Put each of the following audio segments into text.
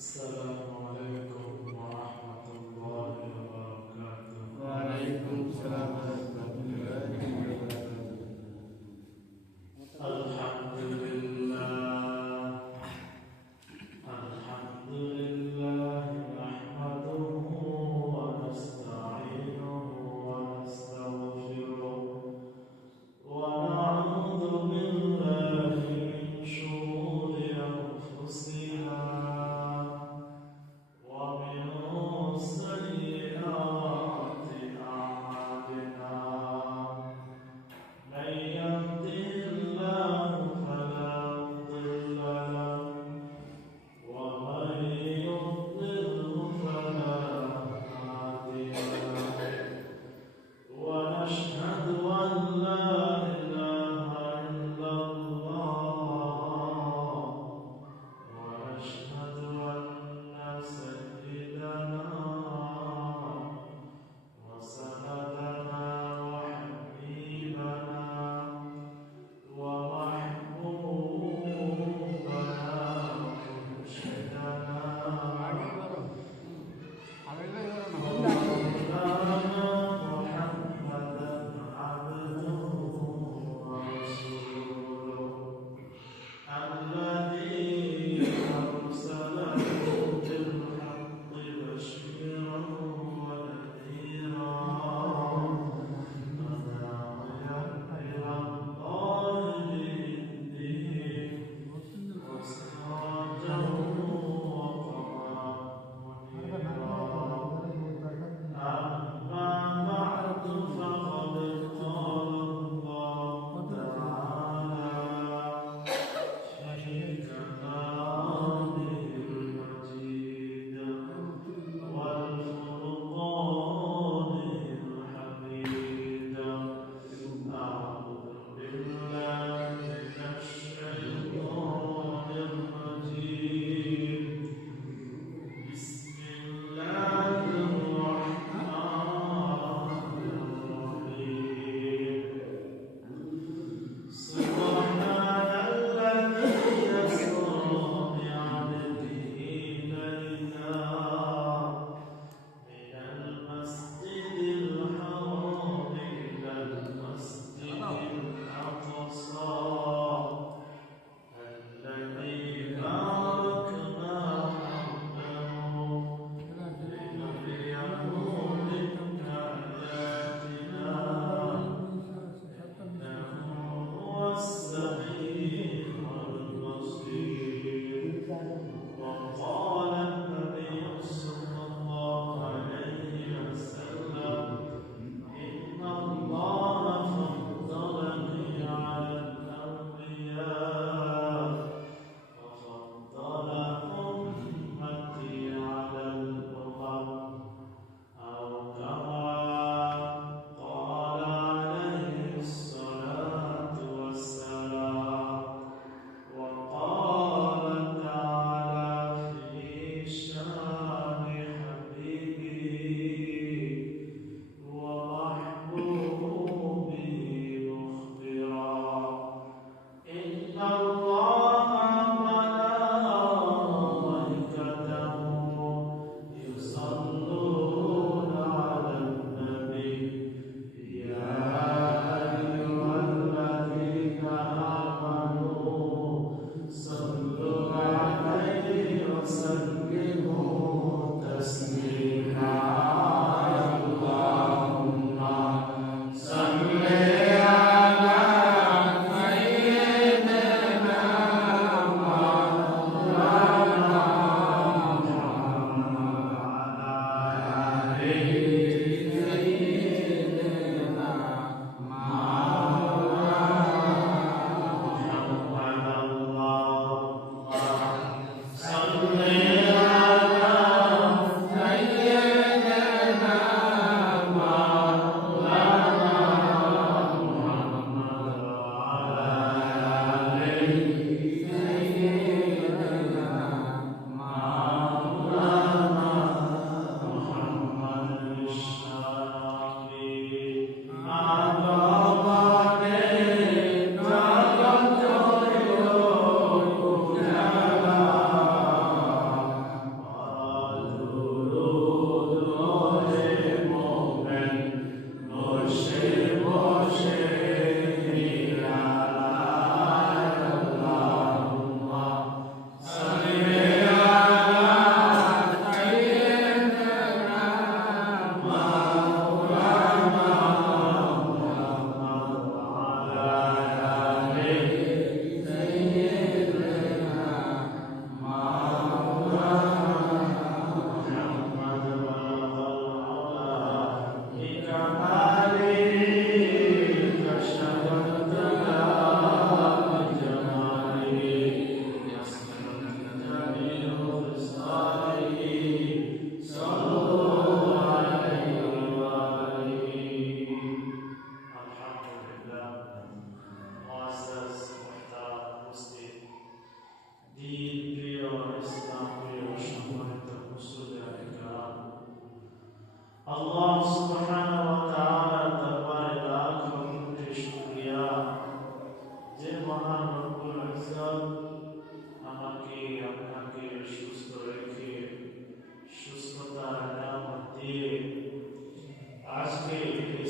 السلام عليكم ورحمة الله وبركاته. وعليكم السلام ورحمة الله وبركاته. الحمد لله الحمد لله نحمده ونستعينه ونستغفره ونعوذ بالله من شرور أنفسنا ومن سيئات أعمالنا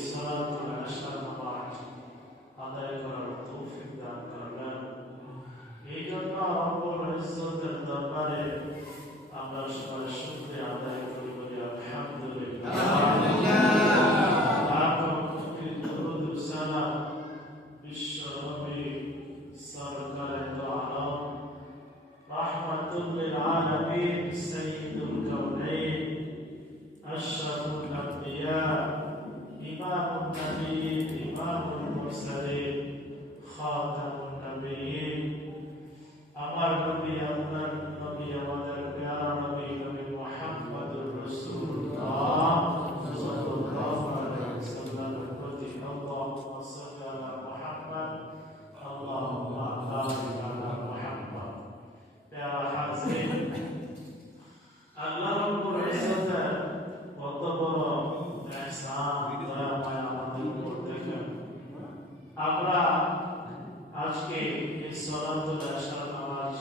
সালাতুল আশার নামাজ আদায় করার তৌফিক দান করবেন। এই জন্য রব্বুল ইজ্জতের দরবারে আমরা সবাই শুকরিয়া আদায় করি, বলি আলহামদুলিল্লাহ। লাখো কোটি দরুদ ও সালাম বিশ্ব নবী সরকারে দো আলম রাহমাতুল লিল আলামিন সাইয়্যিদুল কাউনাইন আশরাফুল আম্বিয়া ইমামুন নবিয়্যিন ইমামুল মুরসালিন খাতামুন নবিয়্যিন আমার নবী আপনার নবী আমাদের প্যারা নবী নবী মুহাম্মদুর রাসূলুল্লাহ সাল্লাল্লাহু আলাইহি ওয়াসাল্লামের প্রতি আল্লাহুম্মা সাল্লি আলা মুহাম্মদ আল্লাহুম্মা বারিক আলা মুহাম্মদ। প্যারা হাজির, আল্লাহ রাব্বুল ইজ্জতের কত বড় ইহসান দয়া মায়া আমাদের উপর দেখেন। আমরা আজকে এই সালাতুল আশার নামাজ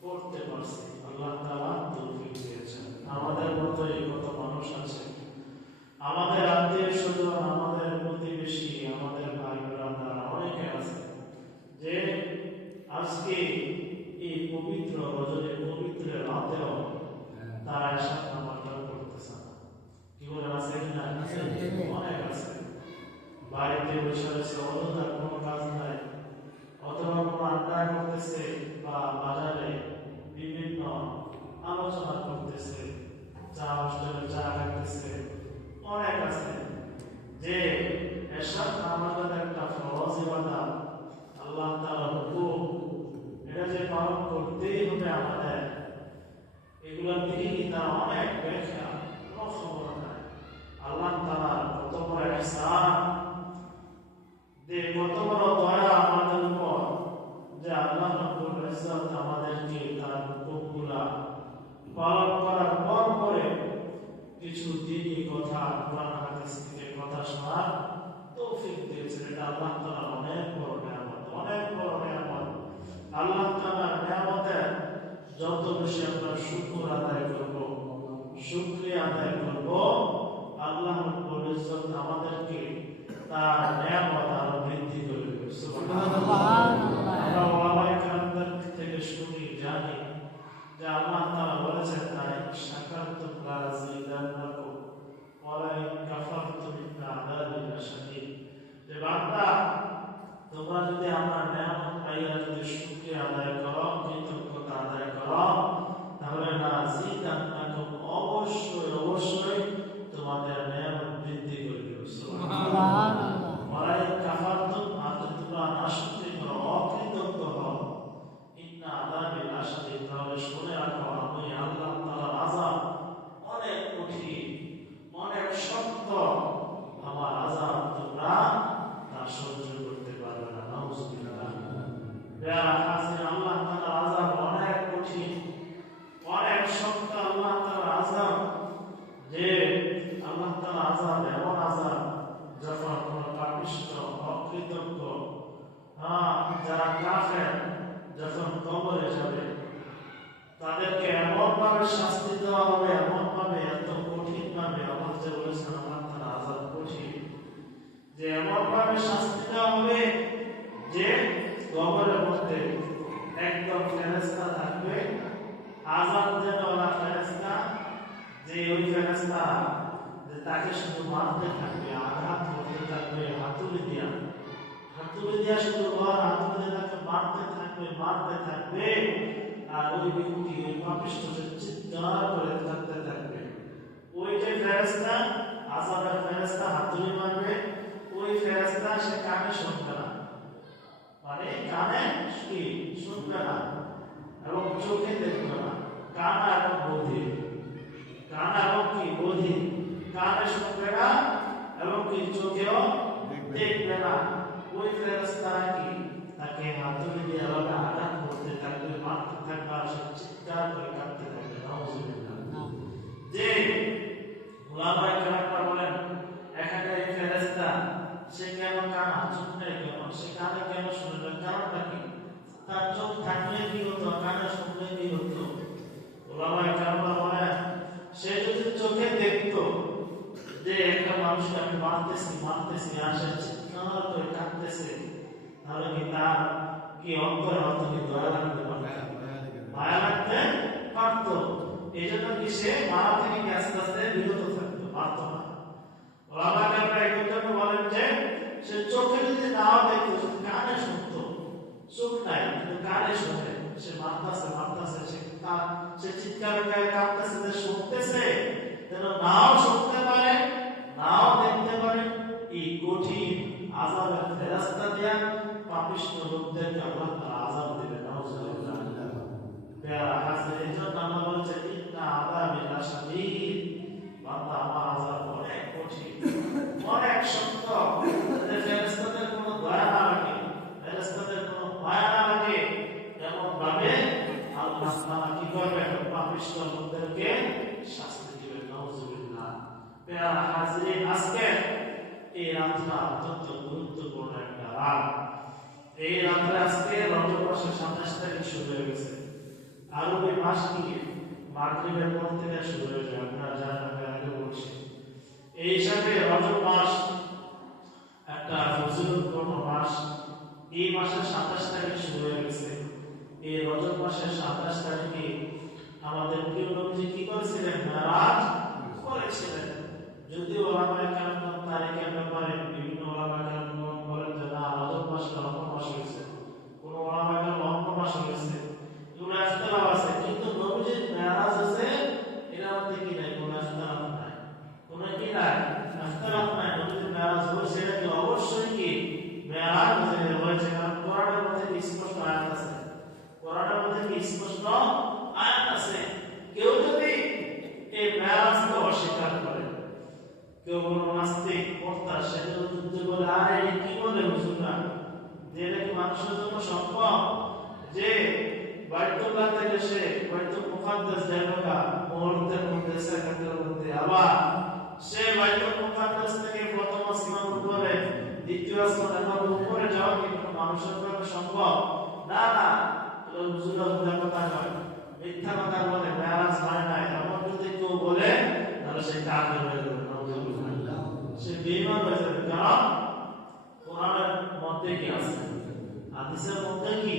পড়তে পারছি, আল্লাহ তাআলা তৌফিক দিয়েছেন। আমাদের মতো কত মানুষ আছে, আমাদের আত্মীয় স্বজন, আমাদের প্রতিবেশী, আমাদের ভাই বোনেরা অনেকে আছে যে আজকে এই পবিত্র রজনী পবিত্র রাতেও তারা আশার নামাজটা পড়তেছে না। কি বলে আছে কিনা? অনেক আছে। বাড়িতে বসে আছে, অযথা কোনো কাজ নাই, অথবা কোনো আড্ডা করতেছে বা বাজারে বিভিন্ন আলোচনা করতেছে, চা হোস্টেলে চা খাইতেছে। অনেক আছে যে এসব আমাদের একটা ফরজ ইবাদত, আল্লাহ তাআলার হুকুম, এটা যে পালন করতেই হবে আমাদের, এগুলোর দিকে কি তারা অনেক ব্যাখ্যা, কোনো খবর নাই। আল্লাহ তাআলার কত বড় ইহসান, যে কত বড় দয়া আমাদের উপর, যে আল্লাহ রাব্বুল ইজ্জত আমাদেরকে তার হুকুমগুলা পালন করার পর পরে কিছু দ্বীনি কথা, কোরআন হাদিস থেকে কথা শোনার তৌফিক দিয়েছেন। এটা আল্লাহ তাআলার অনেক বড় নিয়ামত, অনেক বড় নিয়ামত। আল্লাহ তাআলার নিয়ামতের যত বেশি আমরা শুকর আদায় করব, শুকরিয়া আদায় করব, আল্লাহ রাব্বুল ইজ্জত আমাদেরকে তার নিয়ামত আরো বৃদ্ধি করবে। সুবহানাল্লাহ। আমরা ওলামায়ে কেরামদের থেকে শুনি, জানি যে আল্লাহ তাআলা বলেছেন, তাই শাকারতুম লাযিদান্নাকুম ওয়া লা ইন কাফারতুম ইন্না আযাবি লাশাদীদ। যে বান্দা, তোমরা যদি আমার নিয়ামত পাইয়া যদি শুকরিয়া আদায় করো, কৃতজ্ঞতা আদায় করো, তাহলে লাযিদান্নাকুম অবশ্যই অবশ্যই তোমাদের নিয়ামত বৃদ্ধি করবে। সুবহানাল্লাহ। ওয়া লা ইন কাফারতুম, আর যদি তোমরা নাশকরি করো, অকৃতজ্ঞ হও, ইন্না আযাবি লাশাদীদ, তাহলে শুনে রাখো আমি আল্লাহ তাআলার আযাব অনেক কঠিন, অনেক শক্ত। আমার আযাব তোমরা তা সহ্য করতে পারবে না। নাউযুবিল্লাহ। প্যারা হাজির, আল্লাহ তাআলার আযাব অনেক কঠিন, অনেক শক্ত। আল্লাহ তাআলার আযাব, যে আল্লাহ তাআলার আযাব এমন আযাব, যখন কোন পাপিষ্ঠ, অকৃতজ্ঞ, যারা কাফের, যখন কবরে যাবে, তাদেরকে এমন ভাবে শাস্তি দেওয়া হবে, এমন ভাবে, এত কঠিন ভাবে। আমার যে বলেছেন আল্লাহ তাআলা আযাব কঠিন, যে এমন ভাবে শাস্তি দেওয়া হবে যে কবরের মধ্যে একদম ফেরেশতা থাকবে, আযাব দেন ওরা ফেরেশতা, যে ওই ফেরেশতা যে তাকে শুধু মারতে থাকবে, আঘাত করতে থাকবে, হাতুড়ি দিয়া শুধু হাতুড়ি দিয়ে তাকে মারতে থাকবে, মারতে থাকবে। আর ওই ব্যক্তি, ওই পাপিষ্ঠ চিৎকার করে থাকতে থাকবে। ওই যে ফেরেশতা, আযাবের ফেরেশতা হাতুড়ি মারবে, ওই ফেরেশতা সে কানে শুনবে না, মানে কানে কি শুনবে না এবং চোখে দেখবে না। কানা এবং বধির, কানা এবং কি বধির, কানে শুনবে না এবং কি চোখেও দেখবে না। ওই ফেরেশতা কি তাকে হাতুড়ি দিয়ে আঘাত করতে থাকবে, মারতে থাকবে, আর সে চিৎকার করে কাঁদতে থাকবে। নাউযুবিল্লাহ। যে ওলামায়ে কেরামরা বলেন, এখানে এই ফেরেশতা সে কেন কানা, চোখ নেই কেন, সে কানে কেন শুনবে, কারণটা কি? তার চোখ থাকলে কি হতো, কানে শুনলে কি হতো? ওলামায়ে কেরামরা বলেন, সে যদি চোখে দেখতো, যে একটা মানুষকে আমি মারতেছি আর সে চিৎকার করে কাঁদতেছে, তাহলে কি তার কি অন্তরে কি দয়া লাগতে পারে? মায়া লাগতে পারতো। এই জন্য কি সে মারা থেকে কি আস্তে আস্তে বিরত থাকতো, পারতো না। ওলামাকে আমরা এই জন্য বলেন যে সে চোখে যদি নাও দেখতো, শুধু কানে শুনতো, চোখ নাই কিন্তু কানে শুনে, সে মারতাছে সে চিৎকার করে কাঁদতেছে, যে শুনতেছে যেন নাও শুনতে পারে নাও দেখতে পারে। এই কঠিন আযাবের ফেরেশতা দিয়া পাপিষ্ঠ লোকদেরকে আল্লাহ তাআলা আযাব দিবেন। নাউযুবিল্লাহ। প্যারা হাজির, এই জন্য আমরা বলছি ইন্না আযাবি লাশাদীদ, বান্দা আমার আযাব অনেক কঠিন, অনেক শক্ত। ফেরেশতাদের কোনো দয়া না লাগে, ফেরেশতাদের কোনো মায়া না লাগে, এমন ভাবে আল্লাহ তাআলা কি করবেন? পাপিষ্ঠ লোকদেরকে শাস্তি দিবেন। নাউযুবিল্লাহ। প্যারা হাজির, আজকে এই রাতটা অত্যন্ত গুরুত্বপূর্ণ একটা রাত। এই রাতে আজকে রজব মাসের 27 তারিখ শুরু হয়ে গেছে। আরবি মাস কি মাগরিবের পর থেকে শুরু হয়ে যায়, আপনারা জানেন, আমি আগে বলছি। এই হিসাবে রজব মাস একটা ফজিলতপূর্ণ মাস। এই মাসের 27 তারিখ শুরু হয়ে গেছে। এই রজব মাসের 27 তারিখে আমাদের প্রিয় নবীজি কি করেছিলেন? মেরাজ করেছিলেন। যদিও ওলামায়ে কেরাম তারিখের ব্যাপারে বিভিন্ন ওলামায়ে কেরাম বলেন যে না, রজব মাসে অন্য মাস হয়েছে, কোন ওলামায়ে কেরাম অন্য মাস হয়েছে, এগুলো ইখতিলাফ আছে। কিন্তু নবীজির মেরাজ আছে, এর মধ্যে কি নাই? কোনো ইখতিলাফ নাই, কোনো কি নাই? ইখতিলাফ নাই। নবীজির মেরাজ হয়েছে, এটা কি অবশ্যই কি মেরাজ হয়েছে? কারণ কোরআনের মধ্যে কি স্পষ্ট আয়াত আছে, কোরআনের মধ্যে কি স্পষ্ট আয়াত আছে। কেউ যদি এই মেরাজকে অস্বীকার করে, কেউ কোনো নাস্তিক মোরতাদ, সে যদি বলে আরে কি বলে হুজুররা, যে নাকি মানুষের জন্য সম্ভব যে বাইতুল্লাহ থেকে সে বাইতুল মুকাদ্দাস যাবেগা মুহূর্তের মধ্যে, সেকেন্ডের মধ্যে, আবার সে বাইতুল মুকাদ্দাস থেকে প্রথম আসমান উপরে, দ্বিতীয় আসমান উপরে যাওয়া কি কোনো মানুষের জন্য সম্ভব? না না, হুজুররা কথা কয়, মিথ্যা কথা বলে, মেরাজ হয় না, এমন যদি কেউ বলে তাহলে সে কাফের হয়ে যাবে, সে বেঈমান হয়ে যাবে। কারণ কোরআনের মধ্যে কি আছে, হাদিসের মধ্যে কি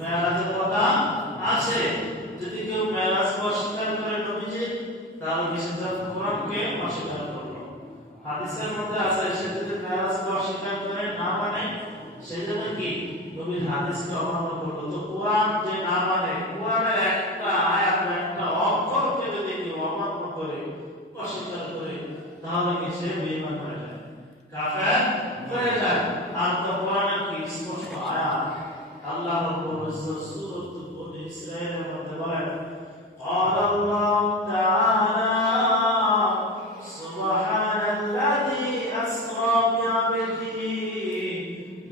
মেরাজের কথা আছে। যদি কেউ মেরাজকে অস্বীকার করে নবীজি, তাহলে কি সে কোরআনকে অস্বীকার করলো। হাদিসের মধ্যে আছে, সে যদি মেরাজকে অস্বীকার করে না মানে, সেজন্য কি নবীর হাদিসকে অমান্য করলো। তো কোরআন যে না মানে, কোরআনের একটা আয়াত, একটা অক্ষরকে যদি কেউ অমান্য করে, অস্বীকার করে, তাহলে কি সে বেঈমান হয়ে যায়, কাফের হয়ে যায়। আর তো কোরআনের কি স্পষ্ট আয়াত, আল্লাহ রাব্বুল ইজ্জত সূরাতুল বনী ইসরাঈলের মধ্যে বলেন, قال الله تعالى سبحان الذي أسرى بعبده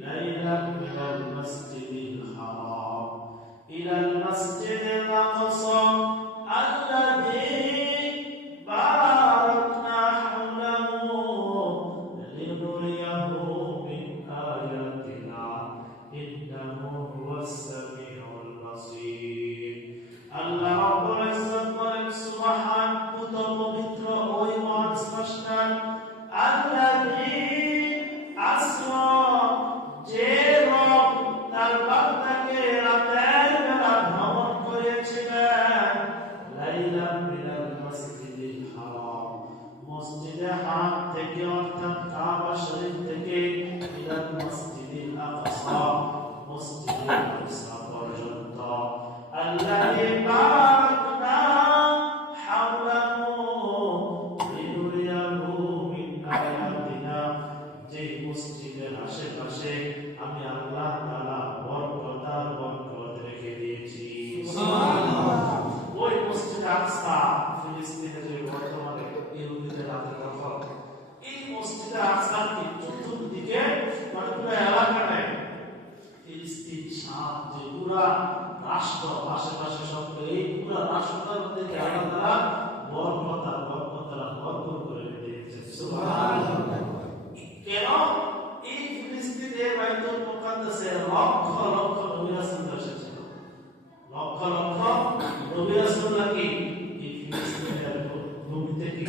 ليلا من المسجد الحرام إلى المسجد الأقصى الذي باركنا حوله لنريه من آياتنا إنه هو السميع البصير। আল্লাহ রাব্বুল ইজ্জত বলেন, সুবহান, পবিত্র ওই মহান স্রষ্টা, আল্লাযী আসরা, যে রব তার বান্দাকে রাতের বেলা ভ্রমণ করিয়েছিলেন, লাইলাম মিনাল মাসজিদিল হারাম, মসজিদে হারাম থেকে, অর্থাৎ কাবা শরীফ থেকে, ইলাল মাসজিদিল আকসা, মসজিদে আকসা পর্যন্ত, আল্লাযী বারাকনা হাওলাহু লিনুরিয়াহু মিন আয়াতিনা, যে মসজিদের আশেপাশে আমি আল্লাহ তাআলা বরকত রেখে দিয়েছি। সুবহানাল্লাহ। ওই মসজিদ আকসা ফিলিস্তিনে যে বর্তমানে ইহুদিদের হাতে দখল, এই মসজিদ আকসার কি চতুর্দিকে মানে পুরো এলাকাটায় ফিলিস্তিন, শাম, যে পুরা রাষ্ট্র, আশেপাশে সব, এই পুরা রাষ্ট্রটার মধ্যে আল্লাহ তাআলা ভরপুর করে দিয়েছে। সুবহানাল্লাহ। কেন? এই ফিলিস্তিনে বাইতুল মুকাদ্দাসে লক্ষ লক্ষ নবী রাসূল এসেছিল, লক্ষ লক্ষ নবী রাসূলরা কি এই ফিলিস্তিনের ভূমি থেকে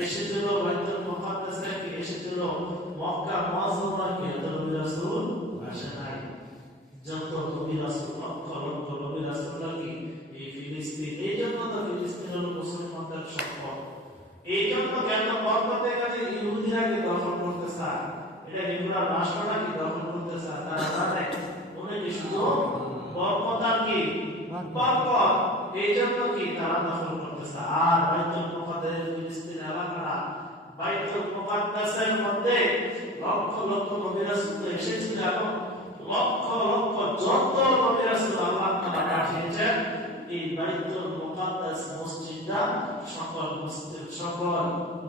এসেছিল বাইতুল মুকাদ্দাসে কি এসেছিল মক্কা মুআজ্জামা কি নবী রাসূল আসে নাই। যত নবী রাসূল লক্ষ লক্ষ নবী রাসূলরা কি এই ফিলিস্তিন, এই জন্য তো ফিলিস্তিন হলো মুসলমানদের সম্পদ। এই জন্য কেন বরকতে কাজে ইহুদিরা কি দখল করতে চায়, এটা হিন্দুরা রাষ্ট্রটা কি দখল করতে চায়, তারা জানে উনি কি শুধু বরকত আর কি বরকত, এই জন্য কি তারা দখল করতে চায়। আর বাইতুল মুকাদ্দাস ফিলিস্তিন এলাকাটা বাইতুল মুকাদ্দাসের মধ্যে লক্ষ লক্ষ নবী রাসূল এসেছিল এবং লক্ষ লক্ষ যত নবী রাসূল আল্লাহ তাআলা পাঠিয়েছেন এই বাইতুল মুকাদ্দাস মসজিদটা সকল মুসলিম সকল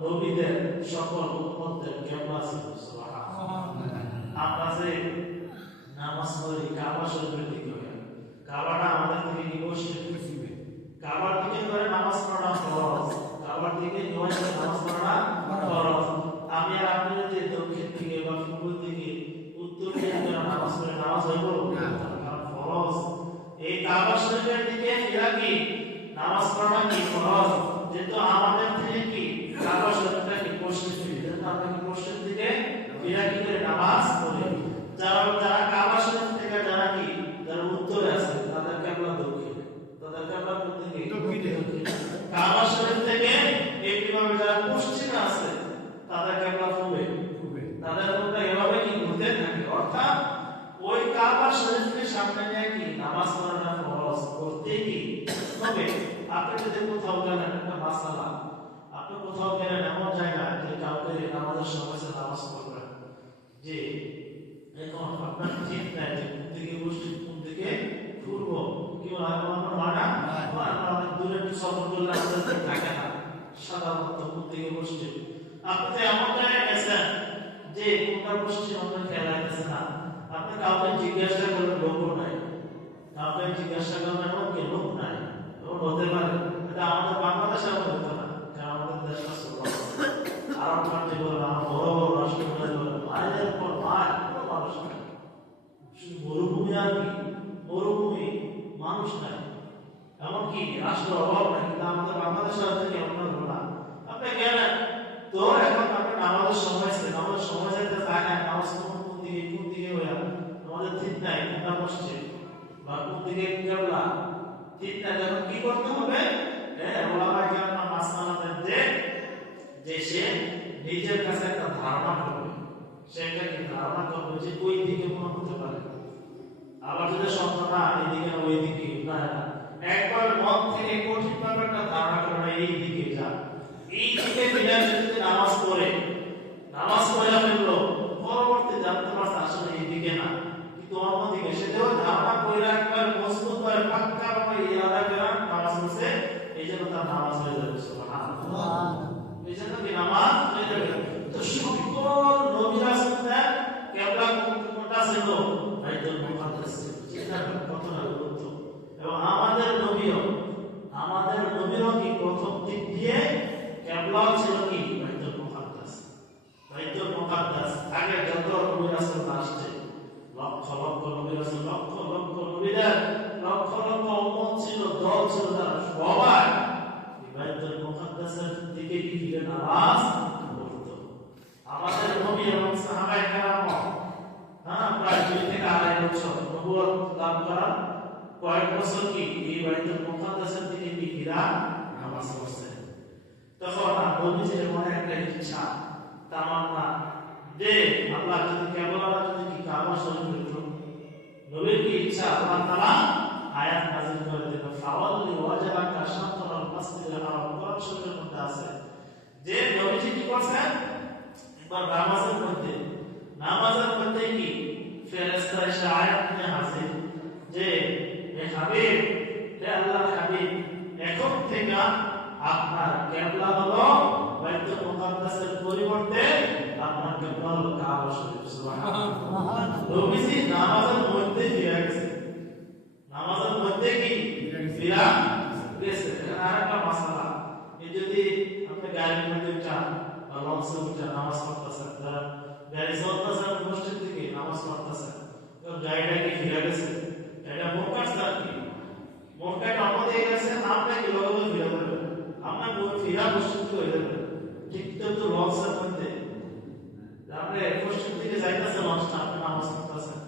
নবীদের সকল উম্মতের কিবলা ছিল। সুবহানাল্লাহ। আমরা যে নামাজ পড়ি কাবা শরীফের দিকে হয়ে, কাবাটা আমাদের থেকে কি বসে কাবার দিকে করে নামাজ পড়া ফরজ, কাবার দিকে নয় নামাজ পড়া ফরজ। আমি আর আপনি যে দক্ষিণ দিকে বা পূর্ব দিকে উত্তর দিকে নামাজ পড়ে নামাজ হইব না, ফরজ। এই কাবা শরীফের দিকে ফিরা কি নামাজ পড়া কি ফরজ, যেহেতু আমাদের থেকে কি কাবা শরীফটা কি পশ্চিম দিকে, যেহেতু আমরা কি পশ্চিম দিকে ফিরা কি করে নামাজ পড়ি। যারা কাবা শরীফ থেকে যারা কি যারা উত্তরে আছে তাদের কিবলা দক্ষিণ, তাদের কিবলা কোন দিকে দক্ষিণে। কাবা শরীফ থেকে একইভাবে যারা পশ্চিমে আছে তাদের কিবলা পূর্বে, তাদের মধ্যে এভাবে কি ঘুরতে থাকে। অর্থাৎ ওই কাবা শরীফকে সামনে নিয়ে কি নামাজ পড়াটা ফরজ করতে কি। তবে আপনি যদি কোথাও গেলেন একটা মাসালা, আপনি কোথাও গেলেন এমন জায়গায় যে কাউকে নামাজের সময় নামাজ পড়বেন, যে এখন আপনার ঠিক নাই যে কোন দিকে বসে কোন দিকে ঘুরবো, কি বলা হয় মানা অনেক দূরে একটু সফর করলে আমাদের থাকে না সাধারণত কোন দিকে বসছে। আপনি তো এমন জায়গায় গেছেন যে কোনটা বসছে আপনার খেয়াল রাখতেছে না, আপনি কাউকে জিজ্ঞাসা করলে লোকও নাই, কাউকে জিজ্ঞাসা করলে এমন কি লোক নাই, এমন হতে পারে। এটা আমাদের বাংলাদেশে হতে না, কারণ আমাদের দেশটা ছোট, আরব কান্ট্রি বলে আমার বড় বড় রাষ্ট্রগুলো বলে মায়ের পর মায়ের কোনো মানুষ নাই, শুধু মরুভূমি আর কি মরুভূমি, মানুষ নাই, এমনকি রাষ্ট্রের অভাব নাই। কিন্তু আমাদের বাংলাদেশে হচ্ছে কি এমন হলো না। আপনি গেলেন তো এখন আপনি নামাজের সময় আছে, নামাজের সময় যেতে চায় না, নামাজ কোন দিকে হয়ে আমাদের ঠিক নাই, কোনটা বসছে বা কোন দিকে কেবলা ঠিক নাই, তখন কি করতে হবে? ওলামায়ে কেরাম মাসআলা দেন যে সে নিজের কাছে একটা ধারণা করবে, সেটা কি ধারণা করবে যে ওই দিকে মনে হতে পারে, আবার যদি সত্য না এদিকে না ওই দিকে না, একবার মন থেকে কঠিন ভাবে একটা ধারণা করবে এই দিকে যা, এই দিকে ফিরে যদি নামাজ পড়ে ফেললো, পরবর্তী জানতে পারছে আসলে এই দিকে না কিন্তু অন্যদিকে, সেটাও ধারণা করে একবার মজবুত করে পাক্কা ভাবে ইয়াদা করে নামাজ পড়ছে, এই জন্য তার নামাজ হয়ে যাবে। সুবহানাল্লাহ। এই জন্য কি নামাজ হয়ে যাবে। তো সকল নবী রাসূলদের কিবলা কোনটা ছিল? বাইতুল মুকাদ্দাস। এটা কত না গুরুত্ব। এবং আমাদের নবীও কি প্রথম দিক দিয়ে কিবলা ছিল কি বাইতুল মুকাদ্দাস। বাইতুল মুকাদ্দাস আগে যত নবী রাসূল আসছে, লক্ষ লক্ষ নবী রাসূল, লক্ষ লক্ষ নবীদের লক্ষ লক্ষ উম্মত ছিল, দল ছিল, তারা সবাই বাইতুল মুকাদ্দাসের দিকে কি ফিরে নামাজ পড়তো। আমাদের নবী এবং সাহাবায়ে কেরাম প্রায় 2 থেকে 2.5 বছর নবুয়ত লাভ করার কয়েক বছর কি এই বাইতুল মুকাদ্দাসের দিকে কি ফিরা নামাজ পড়ছে। তখন নবীজির মনে একটা ইচ্ছা তামান্না যে আল্লাহ যদি কেবল যদি কি কাবা শরীফ হইতো, নবীর কি ইচ্ছা আল্লাহ তাআলা আয়াত নাযিল করে দিল, ফাওয়াল্লি ওয়াজহাকা শাতরাল মাসজিদিল হারাম। কোরআন শরীফের মধ্যে আছে যে নবীজি কি করছেন, একবার নামাজের মধ্যে কি ফেরেশতা এসে আয়াত নিয়ে হাজির যে হে হাবিব, হে আল্লাহর হাবিব, এখন থেকে আপনার কিবলা হলো বাইতুল মুকাদ্দাসের পরিবর্তে আপনার কিবলা হলো কাবা শরীফ। সুবহানাল্লাহ। নবীজি নামাজের মধ্যে ফিরে গেছে, নামাজের মধ্যে কি ফিরা গেছে। আরেকটা মাসালা, এই যদি আপনি গাড়ির মধ্যে উঠান বা লঞ্চে উঠান নামাজ পড়তেছেন, গাড়ি চলতেছে মসজিদ থেকে নামাজ পড়তেছেন, তো গাড়িটা কি ফিরে গেছে, এটা মোকাস কি মোকাটা আমাদের গেছে, আপনি কি লগে ফিরে যাবেন, আপনার ফিরা মসজিদ হয়ে যাবে। ঠিক তো লঞ্চের মধ্যে আপনি পশ্চিম দিকে যাইতেছে লঞ্চটা, আপনি নামাজ পড়তেছেন,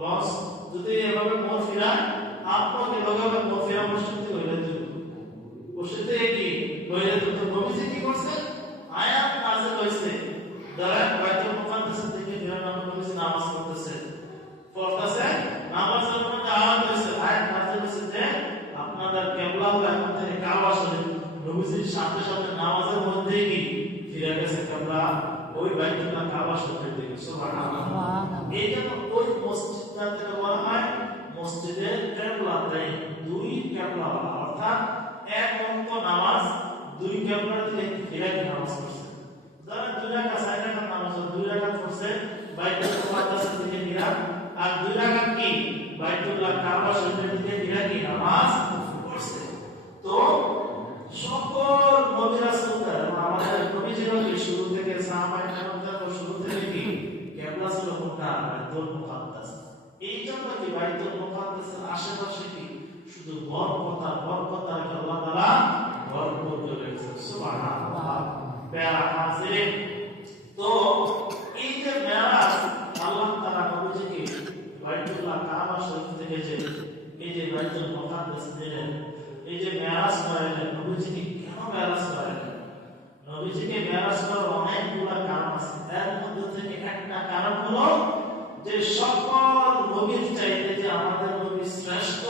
লঞ্চ যদি এভাবে মোড় ফিরান, আপনাকে লগাবে মোড় ফিরা পশ্চিম দিকে হইলে তো পশ্চিম দিকে কি হইলে তো নবীজি কি করছেন? আয়াত নাযিল হইছে, দাঁড়ান বাইতুল মুকাদ্দাসের দিকে ফিরান, নবীজি নামাজ পড়তেছে, নামাজের মধ্যে আয়াত হইছে, আয়াত নাযিল হইছে যে আপনাদের কিবলা হলো এখন থেকে কাবা শরীফ। নবীজির সাথে সাথে নামাজের মধ্যে কি ফিরে গেছে কিবলা ওই বাইতুল্লাহ কাবা শরীফের দিকে। সুবহানাল্লাহ। এই জন্য ওই মসজিদটাকে বলা হয় মসজিদের কিবলাতাইন, দুই কিবলা, অর্থাৎ এক ওয়াক্ত নামাজ দুই কিবলার দিকে ফিরে নামাজ পড়ছে। যারা দুই রাকাত চার রাকাত নামাজ দুই রাকাত পড়ছে বাইতুল মুকাদ্দাসের দিকে ফিরা, আর দুই রাকাত কি বাইতুল্লাহ কাবা শরীফের দিকে ফিরে কি নামাজ পড়ছে। তো সকল নবী রাসূলরা আমাদের নবীজিরা কি শুরু থেকে সাহাবায়ে কেরামদের শুরু থেকে কি কিবলা ছিল কোনটা? বাইতুল মুকাদ্দাস। এই জন্য কি বাইতুল মুকাদ্দাসের আশেপাশে কি শুধু বরকত আর আল্লাহ তাআলা বরকত করে রেখেছেন। সুবহানাল্লাহ। প্যারা হাজিরিন, তো এই যে মেরাজ আল্লাহ তাআলা নবীজিকে বাইতুল্লাহ কাবা শরীফ থেকে যে এই যে বাইতুল মুকাদ্দাস দিলেন, এই যে মেরাজ করালেন, নবীজিকে কেন মেরাজ করালেন? নবীজিকে মেরাজ করার অনেকগুলো কারণ আছে। এর মধ্যে থেকে একটা কারণ হলো যে সকল নবীর চাইতে যে আমাদের নবী শ্রেষ্ঠ,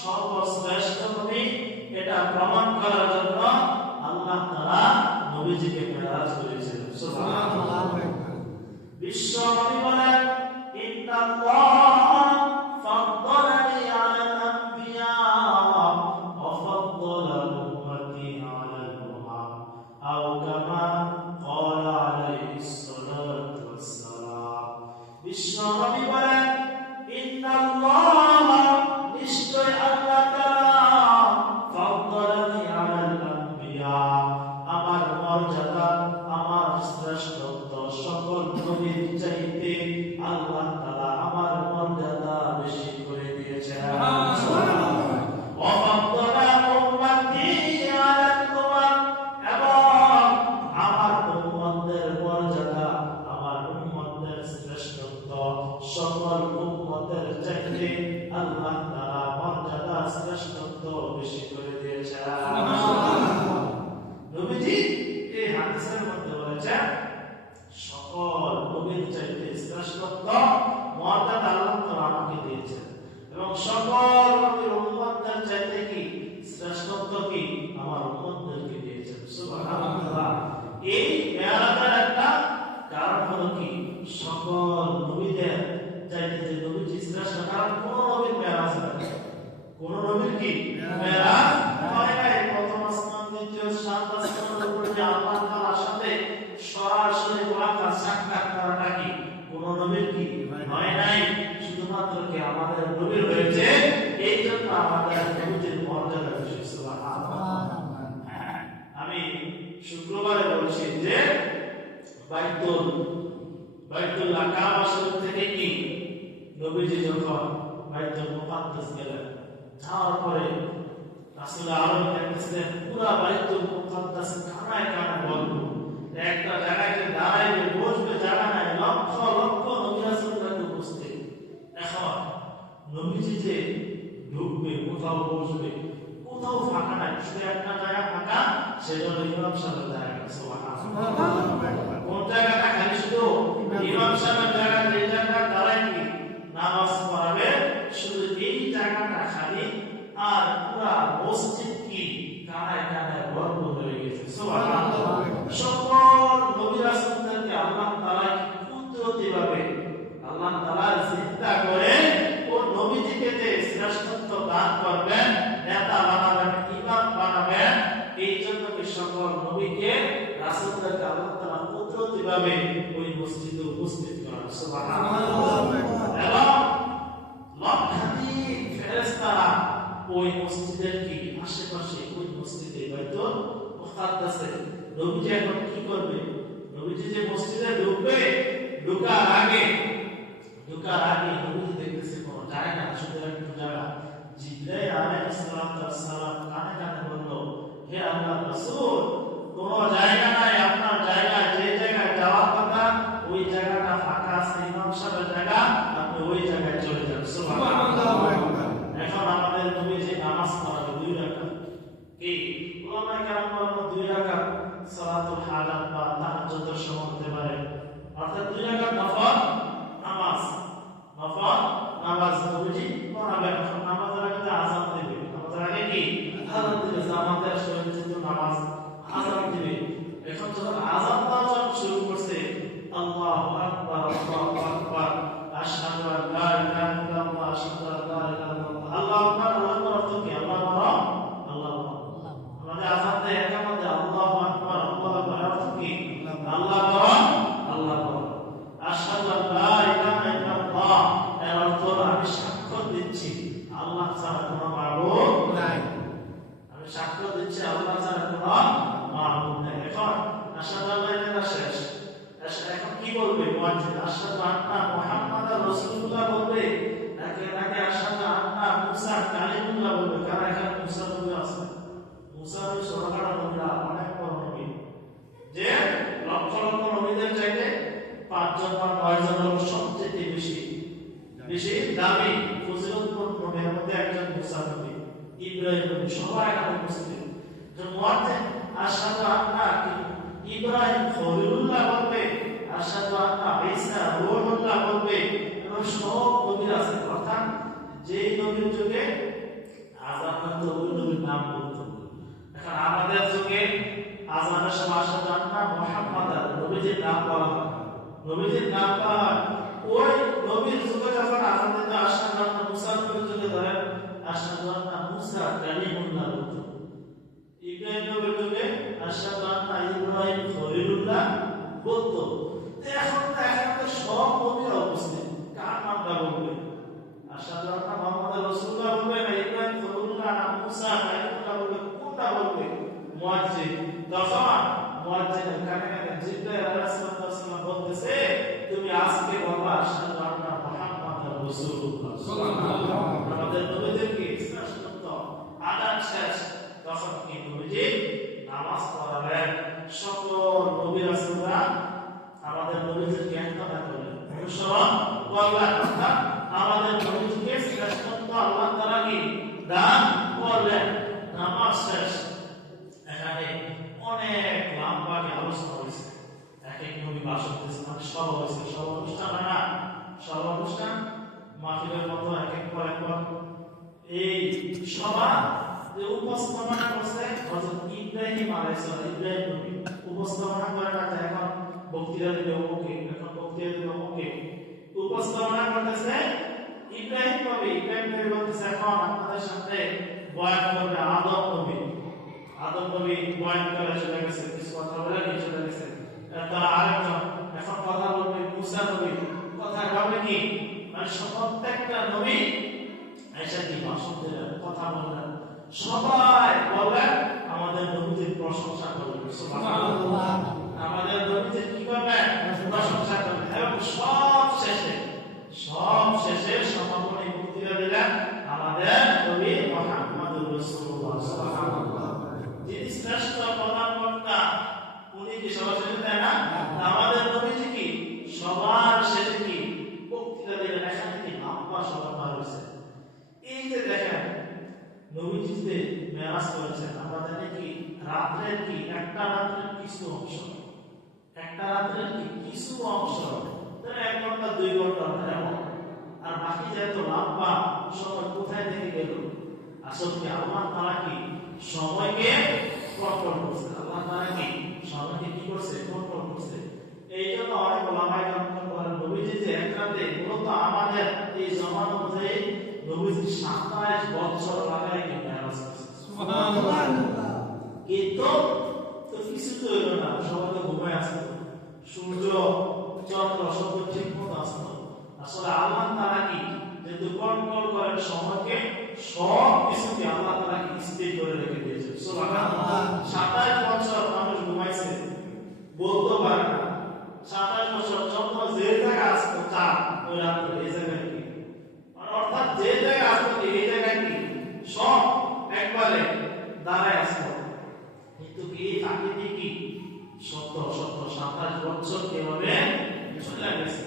সর্বশ্রেষ্ঠ নবী, এটা প্রমাণ করার জন্য আল্লাহ তাআলা নবীজিকে মেরাজ করেছেন। সুবহানাল্লাহ। বিশ্ব নবী বলেন ইন্নাল্লাহ ফাদ্দালানি আলাল আম্বিয়া ওয়া ফাদ্দালা উম্মতি আলাল উমাম আও কামা ক্বালা আলাইহিস সালাতু ওয়াস সালাম। বিশ্ব নবী বলেন ইন্নাল্লাহ, নিশ্চয় আল্লাহ তাআলা ফাদ্দালানি আলাল আম্বিয়া, আমার মর্যাদা, আমার শ্রেষ্ঠত্ব সকল নবীর চাইতে আল্লাহ তাআলা আমার মর্যাদা বেশি করে দিয়েছেন। সুবহানাল্লাহ। ওয়া ফাদ্দালা উম্মতি আলাল উমাম, এবং আমার উম্মতের মর্যাদা, আমার উম্মতের শ্রেষ্ঠত্ব সকল উম্মতের চাইতে আল্লাহ তাআলা মর্যাদা শ্রেষ্ঠত্ব বেশি করে দিয়েছেন। সুবহানাল্লাহ। নবীজি এই হাদিসের মধ্যে বলেছেন সকল নবীর চাইতে শ্রেষ্ঠত্ব মর্যাদা আল্লাহ তাআলা আমাকে দিয়েছেন, এবং সকল নবীর উম্মতদের চাইতে কি শ্রেষ্ঠত্ব কি আমার উম্মতদেরকে দিয়েছেন। সুবহানাল্লাহ। এই মেরাজের একটা কারণ হলো কি সকল নবীদের চাইতে যে নবীজি শ্রেষ্ঠ, কারণ কোন নবীর মেরাজ হয়, কোন নবীর কি মেরাজ হয় নাই। প্রথম আসমান, দ্বিতীয় সাত আসমানের উপরে যে আল্লাহ তাআলার সাথে সরাসরি মুলাকাত সাক্ষাৎ করাটা কি কোন নবীর কি হয় নাই, শুধুমাত্র কি আমাদের নবীর হয়েছে। এই জন্য আমাদের নবীর মর্যাদা বেশি। সুবহানাল্লাহ। আমি শুক্রবারে বলছি যে বাইতুল্লাহ কাবা শরীফ থেকে কি নবীজি যখন বাইতুল মুকাদ্দাস গেলেন, যাওয়ার পরে রাসূল আলামিন দেখতেছেন পুরো বাইতুল মুকাদ্দাস খানায় খানায় ভরপুর। একটা জায়গায় যে দাঁড়াইবে বসবে জায়গা নাই, লক্ষ লক্ষ নবী রাসূলরা উপস্থিত। এখন নবীজি যে ঢুকবে, কোথাও বসবে, কোথাও ফাঁকা নাই, শুধু একটা জায়গা ফাঁকা, সেটা হলো ইমাম সাহেবের জায়গা। সুবহানাল্লাহ। কোন জায়গাটা খালি? শুধু ইমাম সাহেবের জায়গা, যে জায়গা দাঁড়ায় কি নামাজ পড়াবে, শুধু এই জায়গাটা খালি, আর পুরা মসজিদ কি কানায় কানায় ভরপুর হয়ে গেছে। সুবহানাল্লাহ। সকল নবী রাসূলদেরকে আল্লাহ তাআলা কুদরতিভাবে আল্লাহ তাআলা চিন্তা করে ও নবীজিকে যে শ্রেষ্ঠত্ব দান করবেন, নেতা বানাবেন, ইমাম বানাবেন, এই জন্য কি সকল নবীকে রাসূলদেরকে আল্লাহ তাআলা কুদরতিভাবে ওই মসজিদে উপস্থিত করেন। সুবহানাল্লাহ। এবং লক্ষাধিক ফেরেশতারা ওই মসজিদের কি আশেপাশে, ওই মসজিদে বাইতুল মুকাদ্দাসে নবীজি এখন কি করবে? নবীজি যে মসজিদে ঢুকবে, ঢোকার আগে নবীজি দেখতেছে কোন জায়গা, শুধু একটা জায়গা। জিবরাইল আলাইহিস সালাম কানে কানে বলল, হে আল্লাহর রাসূল, কোন জায়গা নাই, আপনার আছে ইমাম সাহেবের জায়গা, আপনি ওই জায়গায় চলে যান। সুবহানাল্লাহ। এখন আমাদের নবী যে নামাজ পড়াবে 2 রাকাত, কি ওলামায়ে কেরাম বলেন 2 রাকাত সালাতুল হাজাত বা তাহাজ্জুদের সময় হতে পারে, অর্থাৎ 2 রাকাত নফল নামাজ, নফল নামাজ নবীজি পড়াবেন। এখন নামাজের আগে আযান দিবে, নামাজের আগে কি আযান দিবে, জামাতের সহিত যেহেতু নামাজ আযান দিবে। এখন যখন আযান দেওয়া যখন শুরু করছে, আল্লাহু আকবার আল্লাহু আকবার আশহাদু আল লা ইলাহা ইল্লাল্লাহ আশহাদু আল লা ইলাহা ইল্লাল্লাহ, আল্লাহু আকবার, আল্লাহু আকবার অর্থ কি? আল্লাহ বড়, আল্লাহ বড়। আমাদের আযান দেয় একামতে আল্লাহু আকবার আল্লাহু আকবার অর্থ কি? আল্লাহ বড়, আল্লাহ বড়। আশহাদু আল লা ইলাহা ইল্লাল্লাহ এর অর্থ আমি সাক্ষ্য দিচ্ছি আল্লাহ ছাড়া কোনো মাবুদ নাই, আমি সাক্ষ্য দিচ্ছি আল্লাহ ছাড়া কোনো মাবুদ নাই। এখন আশহাদু আল্লা ইলাহা শেষ, এখন কি বলবে মুয়াজ্জিন? আশহাদু আন্না মুহাম্মাদার রাসূলুল্লাহ বলবে, নাকি আশহাদু আন্না মুসা কালিমুল্লাহ বলবে? কারণ এখানে মুসা নবী আছে, মুসা নবী সরকার নবীরা অনেক বড় নবী, যে লক্ষ লক্ষ নবীদের চাইতে 5 জন বা 9 জন হলো সবচেয়ে বেশি দামি ফজিলতপূর্ণ নবীর মধ্যে একজন মুসা নবী, ইব্রাহিম নবী, সবাই এখানে উপস্থিত। যে মুয়াজ্জিন আশহাদু আন্না ইব্রাহিম খলিলুল্লাহ বলবে, আশহাদু আন্না ঈসা রূহুল্লাহ বলবে, এবং সব নবী আছে। অর্থাৎ যে নবীর যুগে আযান হতো ওই নবীর নাম বলতো। এখন আমাদের যুগে আযানের সময় আশহাদু আন্না মুহাম্মাদার নবীজির নাম বলা হয়, নবীজির নাম বলা হয়। ওই নবীর যুগে যখন আযান দিত আশহাদু আন্না মুসা নবীর যুগে ধরেন আশহাদু আন্না মুসা কালিমুল্লাহ বলতো, ইব্রাহিম নবীর যুগে আশহাদু আন্না ইব্রাহিম খলিলুল্লাহ বলতো। এখন তো সব নবীরা উপস্থিত, কার নামটা বলবে? আশহাদু আন্না মুহাম্মাদুর রাসূলুল্লাহ বলবে, না ইব্রাহিম খলিলুল্লাহ, না মুসা কালিমুল্লাহ বলবে? কোনটা বলবে? মুয়াজ্জিন। তখন মুয়াজ্জিনের কানে কানে জিবরাইল আলাইহিস সালাম বলতেছে, তুমি আজকে বলবা আশহাদু আন্না মুহাম্মাদুর রাসূলুল্লাহ। সুবহানাল্লাহ। আমাদের নবীদের কি শ্রেষ্ঠত্ব, আদান শেষ। তখন কি নবীজি নামাজ পড়াবেন, সকল নবী রাসূলরা আমাদের নবীজিকে একতা করলেন, অনুসরণ করলেন, অর্থাৎ আমাদের নবীজিকে শ্রেষ্ঠত্ব আল্লাহ তাআলা কি দান করলেন। নামাজ শেষ, এখানে অনেক লম্বা আলোচনা হয়েছে, এক এক নবী ভাষণ দিয়েছেন, মানে সব হয়েছে, সব অনুষ্ঠান না, সব অনুষ্ঠান মাহফিলের মতো এক এক পর এক পর এই সভা যে উপস্থাপনা করছে হযরত ইব্রাহিম আলাইহিস সালাম, ইব্রাহিম নবী উপস্থাপনা করে না যে এখন বক্তৃতা দিবে অমুকে, এখন বক্তৃতা দিবে অমুকে, উপস্থাপনা করতেছে ইব্রাহিম নবী। ইব্রাহিম নবী বলতেছে এখন আপনাদের সামনে বয়ান করবে আদম নবী। আদম নবী বয়ান করে চলে গেছে, কিছু কথা বলে নিয়ে চলে গেছে, তারা আরেকজন এখন কথা বলবে মুসা নবী। কথা বলবে কি, মানে প্রত্যেকটা নবী এসে কি ভাষণ দিলেন, কথা বললেন, সবাই বললেন আমাদের নবীদের প্রশংসা করবেন। সুবহানাল্লাহ। আমাদের নবীদের কি করবেন? প্রশংসা করবেন। এবং সব শেষে সমাপনী বক্তৃতা দিলেন আমাদের নবী মুহাম্মদুর রাসূলুল্লাহ। সুবহানাল্লাহ। যিনি শ্রেষ্ঠ প্রধান বক্তা, উনি কি সবার শেষে দেয় না? আমাদের নবীজি কি সবার শেষে কি বক্তৃতা দিলেন। এখানে কি লম্বা সভা হয়েছে। এই যে দেখেন নবীজি যে মেরাজ করেছেন, আমরা জানি কি রাতের কি একটা রাতের কিছু অংশ, একটা রাতের কি কিছু অংশ, তাহলে 1 ঘন্টা 2 ঘন্টা এমন, আর বাকি যেত লম্বা সময় কোথায় থেকে গেল? আসলে কি আল্লাহ তাআলা কি সময়কে কন্ট্রোল করছে, আল্লাহ তাআলা কি সময়কে কি করছে? কন্ট্রোল করছে। এই জন্য অনেক ওলামায়ে কেরাম বলেন নবীজি যে এক রাতে, মূলত আমাদের এই জমান অনুযায়ী নবীজি 27 বছর লাগায় কি মেরাজ করেছে। সুবহানাল্লাহ। কিন্তু তো কিছু তো হলো না, সবাই তো ঘুমায় আসতো, সূর্য চন্দ্র সব ঠিক মতো আসতো। আসলে আল্লাহ তাআলা কি যেহেতু কন্ট্রোল করেন সময়কে, সব কিছুকে আল্লাহ তাআলা কি স্থির করে রেখে দিয়েছে। সুবহানাল্লাহ। 27 বছর মানুষ ঘুমাইছে, বলতে পারে না। 27 বছর চন্দ্র যে জায়গায় আসতো চাঁদ ওই রাতে এই জায়গায় কি, অর্থাৎ যে জায়গায় আসতো এই জায়গায় কি সব একবারে দাঁড়ায় আসতো। কিন্তু এই ফাঁকিতে কি 27 বছর কিভাবে চলে গেছে?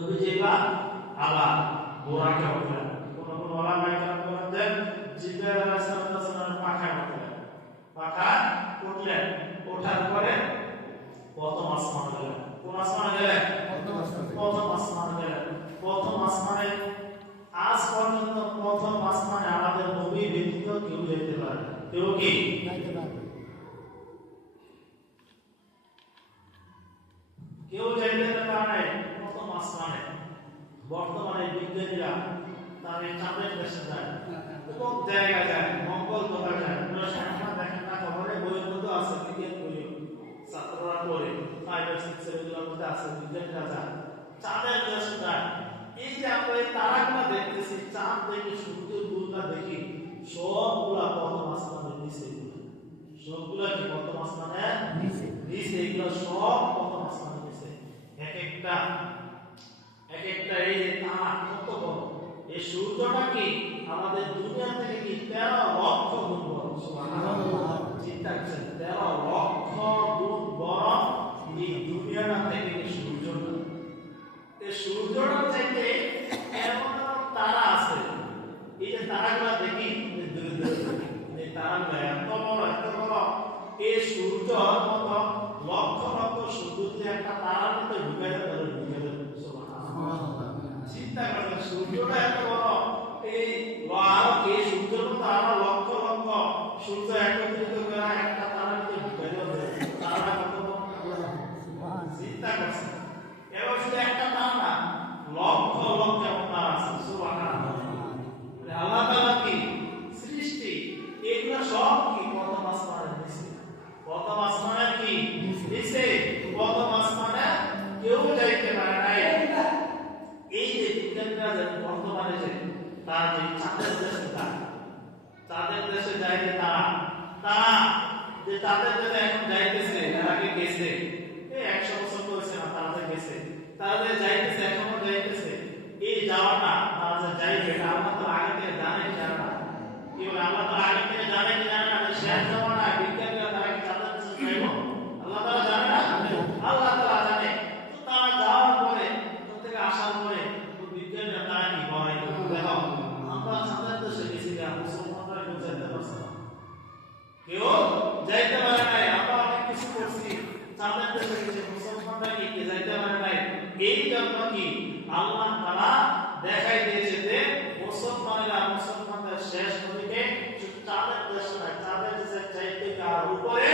নবীজি বা আবার বোরাকে উঠলেন। কোন ওলামায়ে কেরাম বলেন জিবরাইল আলাইহিস সালাম পাখায় উঠলেন, পাখায় উঠলেন, ওঠার পরে প্রথম আসমানে গেলেন। কোন আসমানে গেলেন? প্রথম আসমানে গেলেন। প্রথম আসমানে আজ পর্যন্ত প্রথম আসমানে আমাদের নবী ব্যতীত কেউ যেতে পারে না। কেউ কি যেতে পারে? কেউ যেতে পারে না প্রথম আসমানে। বর্তমানে বিজ্ঞানীরা তারা চাঁদের দেশে যায়, কোন জায়গায় যায়, মঙ্গল গ্রহে যায়। আপনারা দেখেন না, খবরে বইয়ের মধ্যে আছে, বিজ্ঞান বইয়ে ছাত্ররা পড়ে 5 আর 6 এর মধ্যে আছে, বিজ্ঞানীরা যায় চাঁদের দেশে যায়। এই যে আমরা এই তারাগুলো দেখতেছি, চাঁদ দেখি, সূর্য দুলনা দেখি, সবগুলা প্রথম আসমানের নিচে। সবগুলা কি প্রথম আসমানের নিচে? নিচে এগুলো সব প্রথম আসমানের নিচে। এক একটা এই যে তারা কত বড়! এই সূর্যটা কি আমাদের দুনিয়া থেকে কি 13 লক্ষ গুণ বড়। সুবহানাল্লাহ! চিন্তা করছেন, 13 লক্ষ গুণ বড় এই দুনিয়াটা থেকে এই সূর্যটা। এই সূর্যটা থেকে এমন তারা আছে, এই যে তারাগুলো দেখি দূরে দূরে, এই তারাগুলো এত বড়, এই সূর্যর মতো লক্ষ লক্ষ সূর্য যদি একটা তারার মধ্যে ঢুকে যাবে, সুবহানাল্লাহ! চিন্তা করেন, সূর্যটা এত বড়, এই সূর্যের মতো আরো লক্ষ লক্ষ সূর্য একত্রিত করে একটা তারার মধ্যে ঢুকে যাবে। তারা কত বড়! চিন্তা করছেন, এবার শুধু একটা তারা না, লক্ষ লক্ষ তারা আছে। সুবহানাল্লাহ! আল্লাহ তাআলা কি সৃষ্টি, এগুলো সব কি প্রথম আসমানের নিচে। প্রথম আসমানের কি নিচে, প্রথম আসমানে কেউ যাইতে পারে না। এই যে বিজ্ঞানীরা যে বর্তমানে যে তারা যে চাঁদের দেশে যায়, চাঁদের দেশে যাইতে তারা যে চাঁদের দেশে এখন যাইতেছে, তারা কি গেছে এই 100 বছর হয়েছে না, তারা যে গেছে, তারা যে যাইতেছে, এখনো যাইতেছে। এই যাওয়াটা তারা যে যাইবে, আল্লাহ তাআলা আগে থেকে জানে কি জানে না? কি বলে, আল্লাহ তাআলা আগে থেকে জানে কি জানে না? শেষ জামানা বিজ্ঞানীরা তারা কি চাঁদের দেশে যাইব? আল্লাহ তাআলা জানে না? আল্লাহ তাআলা জানে। তো তারা যাওয়ার পরে, থেকে আসার পরে বিজ্ঞানীরা তারা কি বলে, দেখো আমরা চাঁদের দেশে গেছি, মুসলমানরা কেউ যেতে পারছে না, কেউ যাইতে পারে নাই। আমরা অনেক কিছু করছি, চাঁদের দেশে গেছি, মুসলমানরা কি যাইতে পারে নাই। এই জন্য কি আল্লাহ তাআলা দেখাই দিয়েছে যে মুসলমানদের শেষ নবীকে চাঁদের দেশে নাই, চাঁদের দেশে চাইতে কার উপরে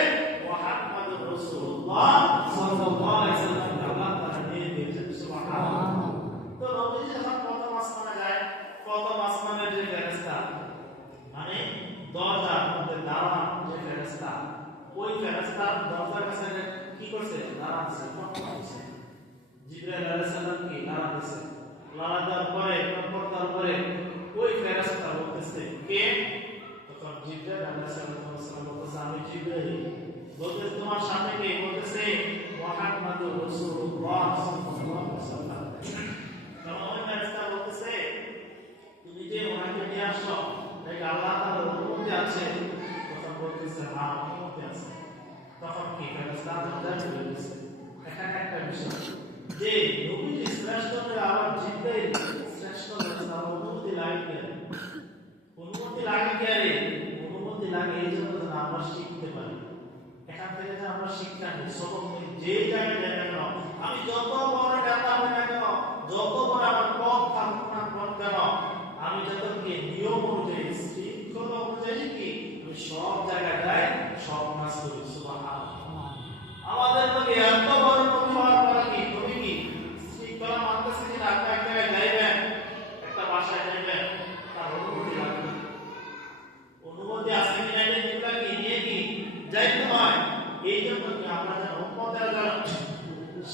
মুহাম্মদুর রাসূলুল্লাহ সাল্লাল্লাহু আলাইহি ওয়াসাল্লাম আল্লাহ তাআলা নিয়ে দিয়েছেন। সুবহানাল্লাহ! তো নবীজি যখন প্রথম আসমানে যায়, প্রথম আসমানের যে ফেরেশতা, মানে দরজার মধ্যে দাঁড়ান যে ফেরেশতা, ওই ফেরেশতা দরজার কাছে কি করছে? দাঁড়াচ্ছে, জিবরাইল আলাইহিস সালাম কি দাঁড়াচ্ছে। দাঁড়ানোর পরে তারপর ওই ফেরেশতা বলতেছে কে? তখন জিবরাইল আলাইহিস সালাম বলতেছে আমি জিবরাইল। বলতেছে তোমার সাথে কে? বলতেছে মুহাম্মদুর রাসূলুল্লাহ সাল্লাল্লাহু আলাইহি ওয়াসাল্লাম। তখন ওই ফেরেশতা বলতেছে তুমি যে ওনাকে নিয়ে আসছো, এই আল্লাহ তাআলার অনুমতি আছে? তখন বলতেছে হ্যাঁ, অনুমতি আছে। তখন কি ফেরেশতা দরজা খুলে দিয়েছে। এখানে একটা বিষয় যে নবীজি শ্রেষ্ঠ নয়, আবার জিবরাইল শ্রেষ্ঠ ফেরেশতা, অনুমতি লাগে কে? অনুমতি লাগে কে? অনুমতি লাগে এই জন্য যে আমরা শিখতে পারি। এখান থেকে যে আমরা শিক্ষা নিই, সবক নিই, যে জায়গায় যাই না কেন, আমি যত বড় নেতা হই না কেন, যত বড় আমার পদ থাকুক না কেন, আমি যতকে নিয়ম অনুযায়ী, শৃঙ্খলা অনুযায়ী কি আমি সব জায়গায় যাই, সব কাজ করি। সুবহানাল্লাহ! আমাদের নবী এত বড় নবী হওয়ার পরে কি নবী কি শৃঙ্খলা মানতেছে কিনা? আপনি এক জায়গায় যাইবেন, একটা বাসায় যাইবেন, তার অনুমতি লাগবে। অনুমতি আছে কিনা এটা কি নিয়ে কি যাইতে হয়। এই জন্য কি আমরা যেন উম্মতের জন্য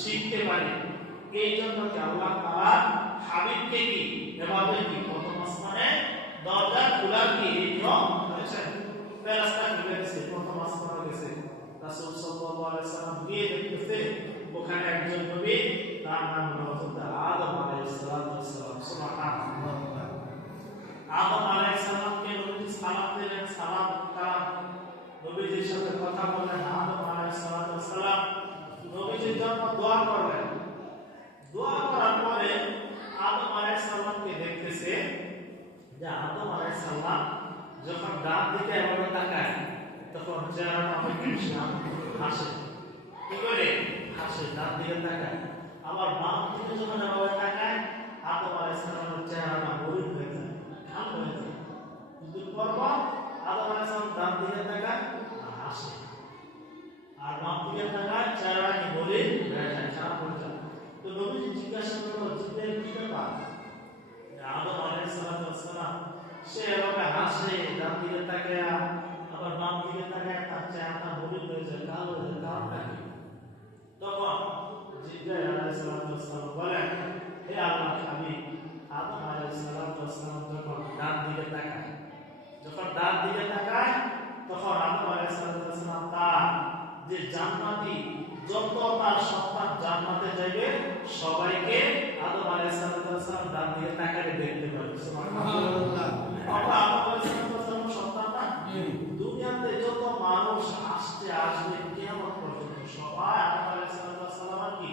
শিখতে পারি, এই জন্য কি আল্লাহ তাআলা হাবিবকে কি এভাবে কি প্রথম আসমানে দরজা খোলার কি নিয়ম করেছেন। ফেরেশতা খুলে দিয়েছে, প্রথম আসমানে গেছে, রাসূল সাল্লাল্লাহু আলাইহি ওয়াসাল্লাম গিয়ে দেখতেছে ওখানে একজন নবী, তার নাম হলো আদম আলাইহিস সালাম। সুবহানাল্লাহ! আদম আলাইহিস সালামকে নবী সালাম দিলেন, সালাম কালাম নবীজির সাথে কথা বললেন। আদম আলাইহিস সালাম নবীজির জন্য দোয়া করলেন। দোয়া করার পরে দেখতেছে যে আদম আলাইহিস সালাম যখন ডান দিকে এভাবে তাকায় তখন চেহারাটা অনেক ইসলাম হাসে, কি করে হাসে, ডান দিকে তাকায়। আবার বাম দিকে যখন এভাবে তাকায় আদম আলাইহিস সালামের চেহারাটা মলিন হয়ে যায়, কাল হয়ে যায়। কিন্তু পরপর আদম আলাইহিস সালাম ডান দিকে তাকায় আর হাসে, আর বাম দিকে তাকায় চেহারাটা মলিন হয়ে যায়, খারাপ হয়ে যায়। তো নবীজি জিজ্ঞাসা করলো জিব্রাইল কি ব্যাপার, আদম আলাইহিস সালাম সে এভাবে হাসে, ডান দিকে তাকায় আবার বাম দিকে তাকায়, তার চেহারাটা মলিন হয়ে যায়, কাল হয়ে যায়, কারণটা কি? তখন জিব্রাইল আলাইহিস সালাম বলেন, হে আল্লাহর হাবিব, আদম আলাইহিস সালাম যখন ডান দিকে তাকায়, যখন ডান দিকে তাকায় তখন আদম আলাইহিস সালাম তার যে জান্নাতি যত তার সন্তান জান্নাতে যাবে সবাইকে আদম আলাইহিস সালাম ডান দিকে তাকালে দেখতে পাবে। সুবহানাল্লাহ। আমরা আদম আলাইহিস সালাম সন্তানরা দুনিয়াতে যত মানুষ আসবে কিয়ামত পর্যন্ত সবাই আদম আলাইহিস সালামের কি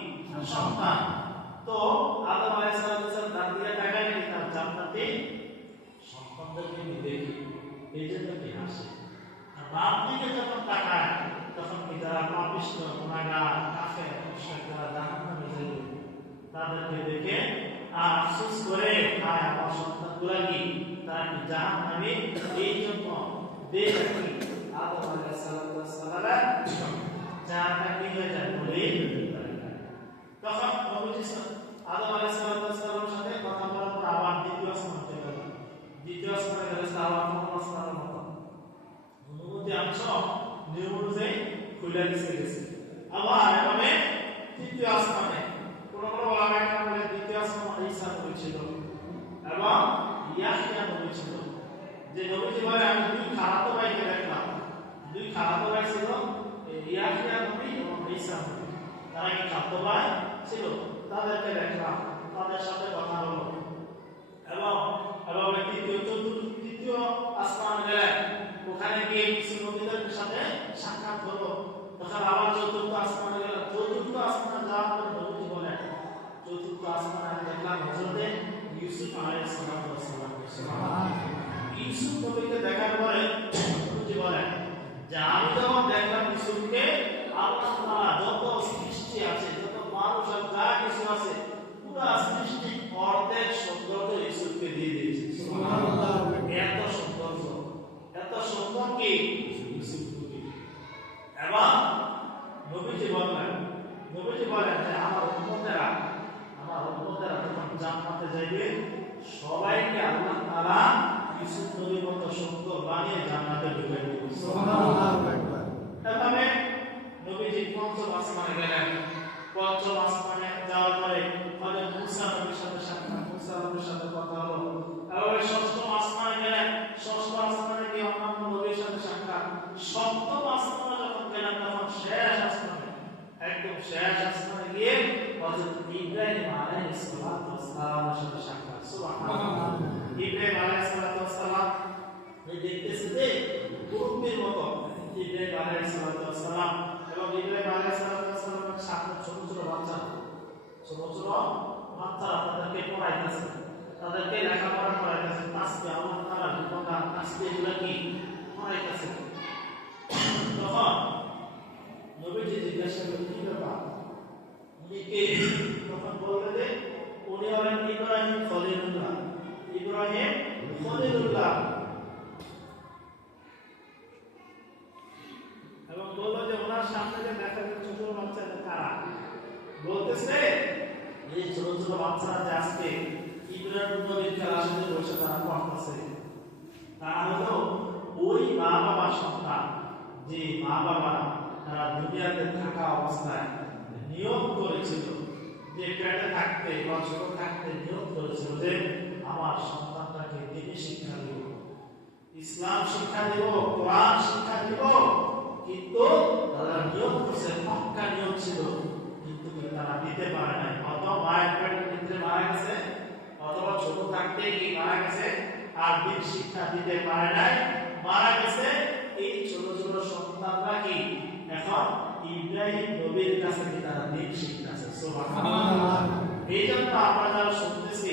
সন্তান। তো আদম আলাইহিস সালাম ডান দিকে তাকালে তার জান্নাতে সন্তানদেরকে দেখি, এই জন্য কি হাসে। আর বাম দিকে যখন তাকায় তখন কি যারা পাপিষ্ঠ, গুনাহগার, কাফের, মুশরিক, যারা জাহান্নামে যাবে তাদেরকে দেখে আর আফসোস করে, হায় আমার সন্তানগুলা কি তারা কি জাহান্নামে, এই জন্য দেখে আদম আলাইহিস সালামের চেহারাটা কি হয়ে যায়, মলিন হয়ে যায়। তখন নবীজি আদম আলাইহিস সালামের সাথে কথা বলার পর আবার দ্বিতীয় আসমানে চলে গেল। দ্বিতীয় আসমানে গেলে আবার আসমানের মতো অনুমতি অংশ নিয়ম অনুযায়ী খুলে গেছে। আবার এভাবে তৃতীয় আসমানে কোন কোন ওলামায়ে কেরাম বলে দ্বিতীয় আসমানে ঈসা নবী ছিল এবং ইয়াহইয়া নবী ছিল। যে নবীজি বলে আমি দুই খালাতো ভাইকে দেখলাম, দুই খালাতো ভাই ছিল ইয়াহইয়া নবী এবং ঈসা নবী, তারা কি খালাতো ভাই ছিল, তাদেরকে দেখলাম, তাদের সাথে কথা হলো। এবং এভাবে তৃতীয় আসমানে গেলেন, ওখানে গিয়ে কিছু নবীদের সাথে সাক্ষাৎ হলো। তখন আবার চতুর্থ আসমানে গেলেন, চতুর্থ আসমানে যাওয়ার পর নবীজি বলেন, চতুর্থ আসমানে আমি দেখলাম হযরতে ইউসুফ আলাইহিস সালাম। ইউসুফ নবীকে দেখার পরে নবীজি বলেন যে আমি যখন দেখলাম ইউসুফকে, আল্লাহ তাআলা যত সৃষ্টি আছে, যত মানুষ আর যা কিছু আছে পুরো সৃষ্টি অর্ধেক সৌন্দর্য ইউসুফকে দিয়ে দিয়েছে। সুবহানাল্লাহ। এত সৌন্দর্য, এত সুন্দর কি ইউসুফ নবী। এবং নবীজি বলেন যে আমার উম্মতেরা যখন জান্নাতে যাবে সবাইকে আল্লাহ তাআলা ইউসুফ নবীর মতো সুন্দর বানিয়ে জান্নাতে ঢুকিয়ে দিবে। সুবহানাল্লাহ। এভাবে নবীজি পঞ্চম আসমানে গেলেন। পঞ্চম আসমানে যাওয়ার পরে হযরত মুসা নবীর সাথে সাক্ষাৎ, মুসা নবীর সাথে কথা হলো। এভাবে ষষ্ঠম আসমানে গেলেন, ষষ্ঠ আসমানে গিয়ে অন্যান্য নবীর সাথে সাক্ষাৎ। সপ্তম আসমানে যখন গেলেন তখন শেষ আসমানে, একদম শেষ আসমানে গিয়ে হযরত ইব্রাহিম আলাইহিস সালামের সাথে সাক্ষাৎ। সুবহানাল্লাহ। ইব্রাহিম আলাইহিস সালাম দেখতেছে যে পূর্বের মতো ইব্রাহিম আলাইহিস সালাম এবং ইব্রাহিম আলাইহিস সালামের সাথে ছোট ছোট বাচ্চারা তাদেরকে পড়াইতেছে, তাদেরকে লেখাপড়া করাইতেছে, তাসবিহ আল্লাহ তাআলার কথা, তাসবিহ এগুলো কি পড়াইতেছে। তখন নবীজি জিজ্ঞাসা করলেন কি ব্যাপার, উনি কে? তখন বললেন যে উনি হলেন ইব্রাহিম খলিলুল্লাহ। এবং বলল যে ওনার সামনে যে দেখা যায় ছোট বাচ্চারা কারা, বলতেছে এই ছোট ছোট বাচ্চারা যে আজকে ইব্রাহিম নবীর খেলার সাথে বসে তারা পড়তেছে, তারা হলো ওই মা বাবার সন্তান, যে মা বাবা তারা দুনিয়াতে থাকা অবস্থায় নিয়ম করেছিল, যে পেটে থাকতে বা ছোট থাকতে নিয়ম করেছিল যে আমার সন্তানটাকে দ্বীনি শিক্ষা দেব, ইসলাম শিক্ষা দেব, কোরআন শিক্ষা দেব। কিন্তু তারা নিয়ম করছে, পাক্কা নিয়ম ছিল, কিন্তু তারা দিতে পারে নাই। অথবা মায়ের পেটের ভিতরে মারা গেছে, অথবা ছোট থাকতে কি মারা গেছে, আর দিন শিক্ষা দিতে পারে নাই, মারা গেছে। এই ছোট ছোট সন্তানরা কি এখন ইব্রাহিম নবীর কাছে কি তারা দিন শিখতেছে। সুবহানাল্লাহ। এই জন্য আমরা যারা শুনতেছি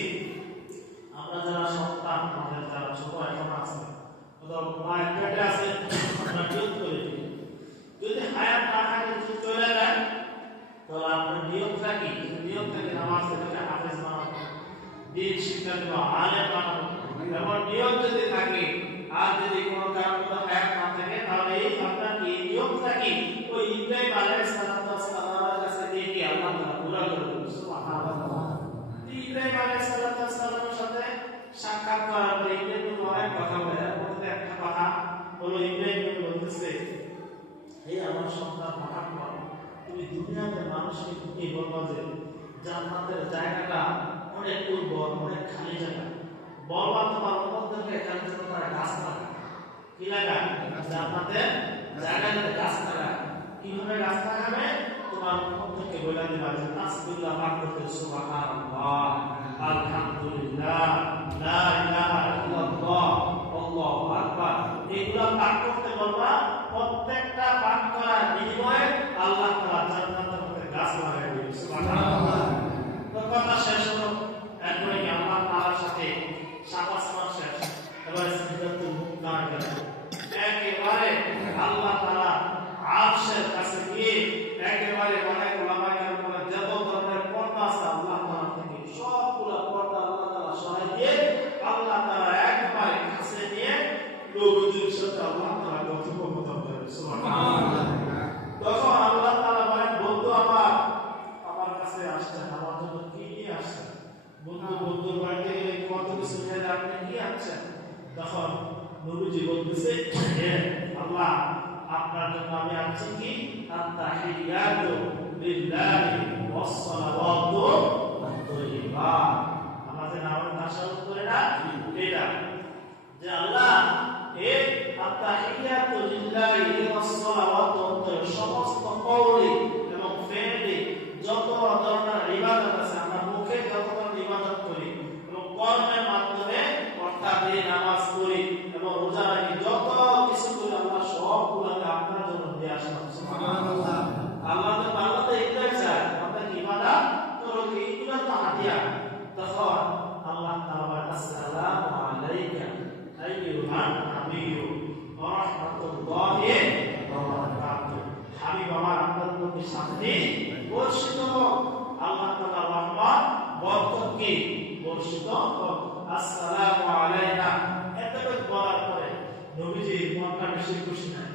আমরা যারা সন্তান, আমাদের যারা ছোট এখন আছে অথবা মায়ের পেটে আছে, আমরা নিয়ত করে দিই যদি হায়াত না থাকে যদি চলে যায় তাহলে আমরা নিয়ত থাকি, নিয়ত থেকে নামাজ থেকে হাফেজ বানাবো, দিন শিক্ষা দেব, আলেম বানাবো। এমন নিয়ত যদি থাকে আর যদি কোনো কারণে হায়াত না থাকে তাহলে এই আপনার কি নিয়ত থাকি ওই ইব্রাহিম আলাইহিস সালামের কাছে দিয়ে কি আল্লাহ তাআলা পুরা করে দেবেন। সুবহানাল্লাহ। ইব্রাহিম আলাইহিস সালামের সাথে সাক্ষাৎ করার পরে ইব্রাহিম অনেক কথা বলে, এর মধ্যে একটা কথা হলো ইব্রাহিম বলতেছে, হে আমার সন্তান মুহাম্মদ, তুমি দুনিয়াতে মানুষকে কি বলবা যে জান্নাতের জায়গাটা অনেক উর্বর, অনেক খালি জায়গা, বলবা তোমার উম্মতদেরকে এখানে যেন তারা গাছ লাগায়। কি লাগায়? জান্নাতের জায়গাতে গাছ লাগায়। কিভাবে গাছ লাগাবে? তোমার উম্মতদেরকে বলে দিবা যে তাসবিহুল্লাহ পাঠ করতে সুবহানাল্লাহ, আলহামদুলিল্লাহ, লা ইলাহা ইল্লাল্লাহ, আল্লাহু আকবার। এগুলো পাঠ করতে বলবা। প্রত্যেকটা পাঠ করার বিনিময়ে আল্লাহ তাআলা জান্নাতের মধ্যে গাছ লাগায় দিবেন। সুবহানাল্লাহ। তো কথা শেষ হলো, এরপরে আল্লাহ তাআলার সাথে সাবাসমান শেষ, এবার সিদরাতুল মুনতাহা গেল। একেবারে আল্লাহ তাআলা আরশের কাছে গিয়ে একেবারে অনেক ওলামা কেরাম বলেন যত ধরনের পর্দা আছে আল্লাহ তাআলা থেকে সবগুলা পর্দা আল্লাহ তাআলা সরাই দিয়ে আল্লাহ তাআলা একবারে কাছে নিয়ে নবীর সাথে আল্লাহ তাআলা কথোপকথন করেন। সুবহানাল্লাহ। তখন আল্লাহ তাআলা বলেন, বন্ধু আমার কাছে আসছেন, আমার জন্য কি নিয়ে আসছেন? বন্ধুর বাড়িতে গেলে কত কিছু নিয়ে আপনি কি আনছেন? তখন নবীজি বলতেছে, হে আল্লাহ, আপনার জন্য আমি আনছি কি আত-তাহিয়াতু লিল্লাহি ওয়াস-সালাওয়াতু ওয়াত-তাইয়্যিবাত। আমাদের নামের তাশাহুদ করে না এটা যে আল্লাহ এই আত-তাহিয়াতু লিল্লাহি ওয়াস-সালাওয়াতু ওয়াত-তাইয়্যিবাত সমস্ত কওলি এবং ফেলি যত ধরনের ইবাদত আছে আমরা মুখে যত ধরনের ইবাদত করি এবং কর্মের মাধ্যমে অর্থাৎ এই নামাজ পড়ি এবং রোজা রাখি, যত কিছু করি আল্লাহ সবগুলোকে আপনার জন্য দিয়ে আসলাম। সুবহানাল্লাহ। আল্লাহ তো এটাই চায় আমরা ইবাদত করো, এইগুলো তো হাদিয়া। তখন আল্লাহ তাআলা আসসালামু আলাইকা আইয়ুহান নাবিয়্যু ওয়া রাহমাতুল্লাহি ওয়া বারাকাতুহু। হাবিব আমার আপনার প্রতি শান্তি বর্ষিত হোক, আল্লাহ তাআলার রহমত বরকত কি বর্ষিত হোক। আসসালামু আলাইনা। এতটুকু বলার পরে নবীজি মনটা বেশি খুশি নাই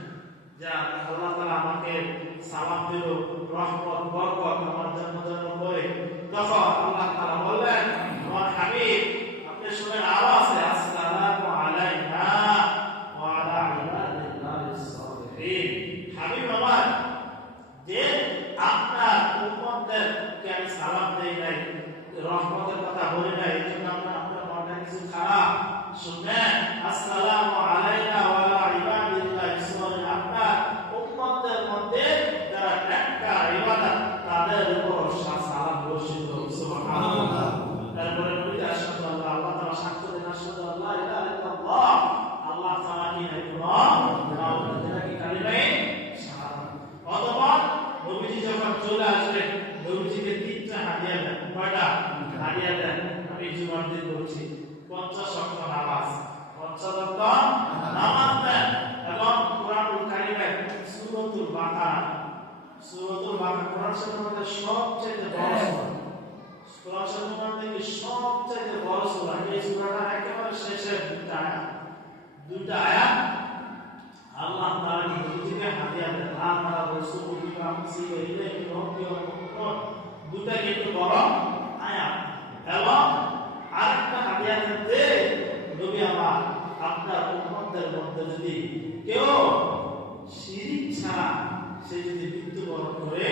যে আল্লাহ তাআলা আমাকে সালাম দিল, রহমত বরকত আমার জন্য করে। তখন আল্লাহ তাআলা বললেন, আমার হাবিব আপনি শুনেন আরো আছে, আসসালামু আলাইনা ওয়া আলা ইবাদিল্লাহিস সালিহিন। হাবিব আমার যে আপনার উম্মতদেরকে আমি সালাম দেই নাই, রহমতের কথা বলি নাই, এজন্য আপনার মনটা কিছু খারাপ। শুনেন, আসসালামু আলাইনা ওয়া আলা ইবাদিল্লাহিস সালিহিন, আপনার উম্মতদের মধ্যে যারা নেককার ইবাদত তাদের উপর সালাম বর্ষিত হোক। সুবহানাল্লাহ। তারপরে নবী আশহাদু আল্লাহ, আল্লাহ তাআলা সাক্ষ্য দেন আশহাদু আল্লা ইলাহা ইল্লাল্লাহ, আল্লাহ তাআলা কি নাই কোনো মাওলা কি কালিমায়ে শাহাদাত। অতঃপর নবীজি যখন চলে আসলেন নবীজিকে তিনটা হাদিয়া দেন। কয়টা হাদিয়া দেন? আমি জুমার দিন বলছি 50 ওয়াক্ত নামাজ, 50 ওয়াক্ত নামাজ দেন এবং কুরআনুল কারীমের সূরাতুল বাকারা, সূরাতুল বাকারা কোরআন শরীফের মধ্যে সবচেয়ে বড় সূরা, কোরআন শরীফের মধ্যে সবচেয়ে বড় সূরা। এই সূরাটা একেবারে শেষের দুইটা আয়াত আল্লাহ তাআলা নবীজিকে হাদিয়া দেন। আমরা রাসূল কিবা মুসি ইলাইহি রাব্বি ওয়া মুকতার, দুইটা কিন্তু বড় আয়াত। এবং আরেকটা হাদিয়া দিতে নবী আমার আপনার উম্মতদের মধ্যে যদি কেউ শিরক ছাড়া সে যদি মৃত্যুবরণ করে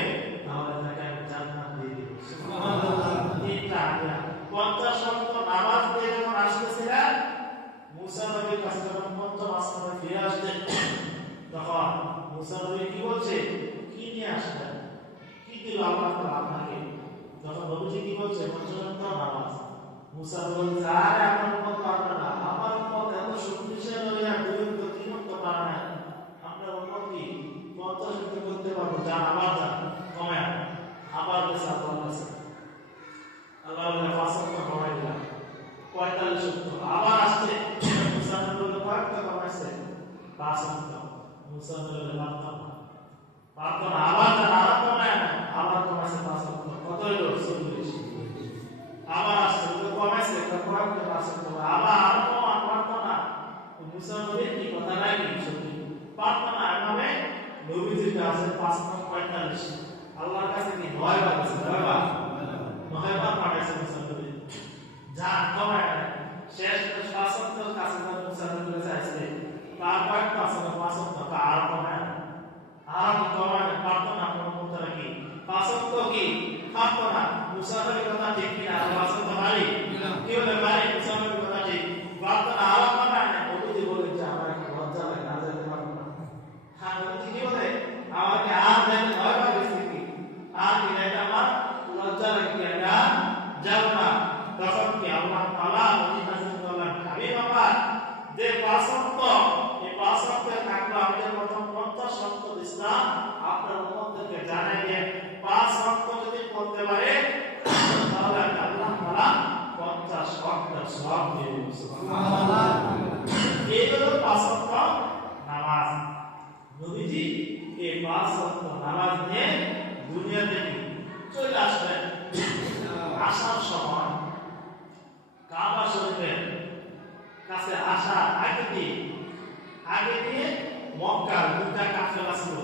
তাহলে তাকে আমি জান্নাত দিয়ে দেব। সুবহানাল্লাহ। তিনটা হাদিয়া। 50 ওয়াক্ত নামাজ দিয়ে যখন আসতেছিলেন মুসা নবীর কাছে যখন পঞ্চম আসমানে ফিরে আসতেন তখন মুসা নবী কি বলছে, কি নিয়ে আসলেন, কি দিল আল্লাহ তাআলা আপনাকে? তখন নবীজি কি বলছে, পঞ্চম ওয়াক্ত নামাজ। মুসা বলছে, আরে আমার উম্মত পারবে না, আমার উম্মত এত শক্তিশালী হইয়া দুই ওয়াক্ত তিন ওয়াক্ত পারে না, আপনার উম্মত কি 50 ওয়াক্ত করতে পারবে? যান আবার যান, কমে আবার গেছে আল্লাহর কাছে। আল্লাহ বলে 5 ওয়াক্ত কমাই দিলাম, 45 পারতাম না। আবার তারা আরো কমায় না, আবার কমাইছে 5 ওয়াক্ত, কত হলো 40। আবার আসছে তো কমাইছে, কমাইতে পারছে তো আবার আরো কমান পারতো না। মুসা নবীর কি কথা নাই কি সত্যি পারতো না। এভাবে নবীজির কাছে 545 আল্লাহর কাছে কি 9 বার আছে, 9 বার পাঠাইছে মুসা নবী। যা কমায় না শেষ 5 ওয়াক্তের কাছে মুসা নবী চাইছে, তারপর 5 ওয়াক্ত আর কমায় না, আর কমায় না, পারতো না। কোনো কথা কি 5 ওয়াক্ত কি পারতো না। মুসা নবীর কথা ঠিক কিনা? 5 ওয়াক্ত পারি কি হলে পারি, মুসা নবীর কথা ঠিক পারতো না, আর কমায় না। নবীজি বলে যে আমার একটা লজ্জা লাগে, না যেতে পারবো না। হ্যাঁ নবীজি কি বলে আমাকে আর যেতে ভয় লাগছে কি, আর কি এটা আমার লজ্জা লাগে কি এটা যাব না। তখন কি আল্লাহ তাআলা নবী কাছে বললেন, হাবিব আমার যে 5 ওয়াক্ত, এই 5 ওয়াক্তে থাকলো আমাদের প্রথম 50 ওয়াক্ত ইসলাম আপনার উম্মতকে জানাই দিয়ে 5 ওয়াক্ত যদি পড়তে পারে তাহলে আল্লাহ তাআলা 50 ওয়াক্তের সওয়াব দিবেন। সুবহানাল্লাহ। এই হলো 5 ওয়াক্ত নামাজ। নবীজি এই 5 ওয়াক্ত নামাজ নিয়ে দুনিয়াতে চলে আসলেন। আসার সময় কাবা শরীফের কাছে আসার আগে দিয়ে মক্কার দুটা কাফেলা ছিল,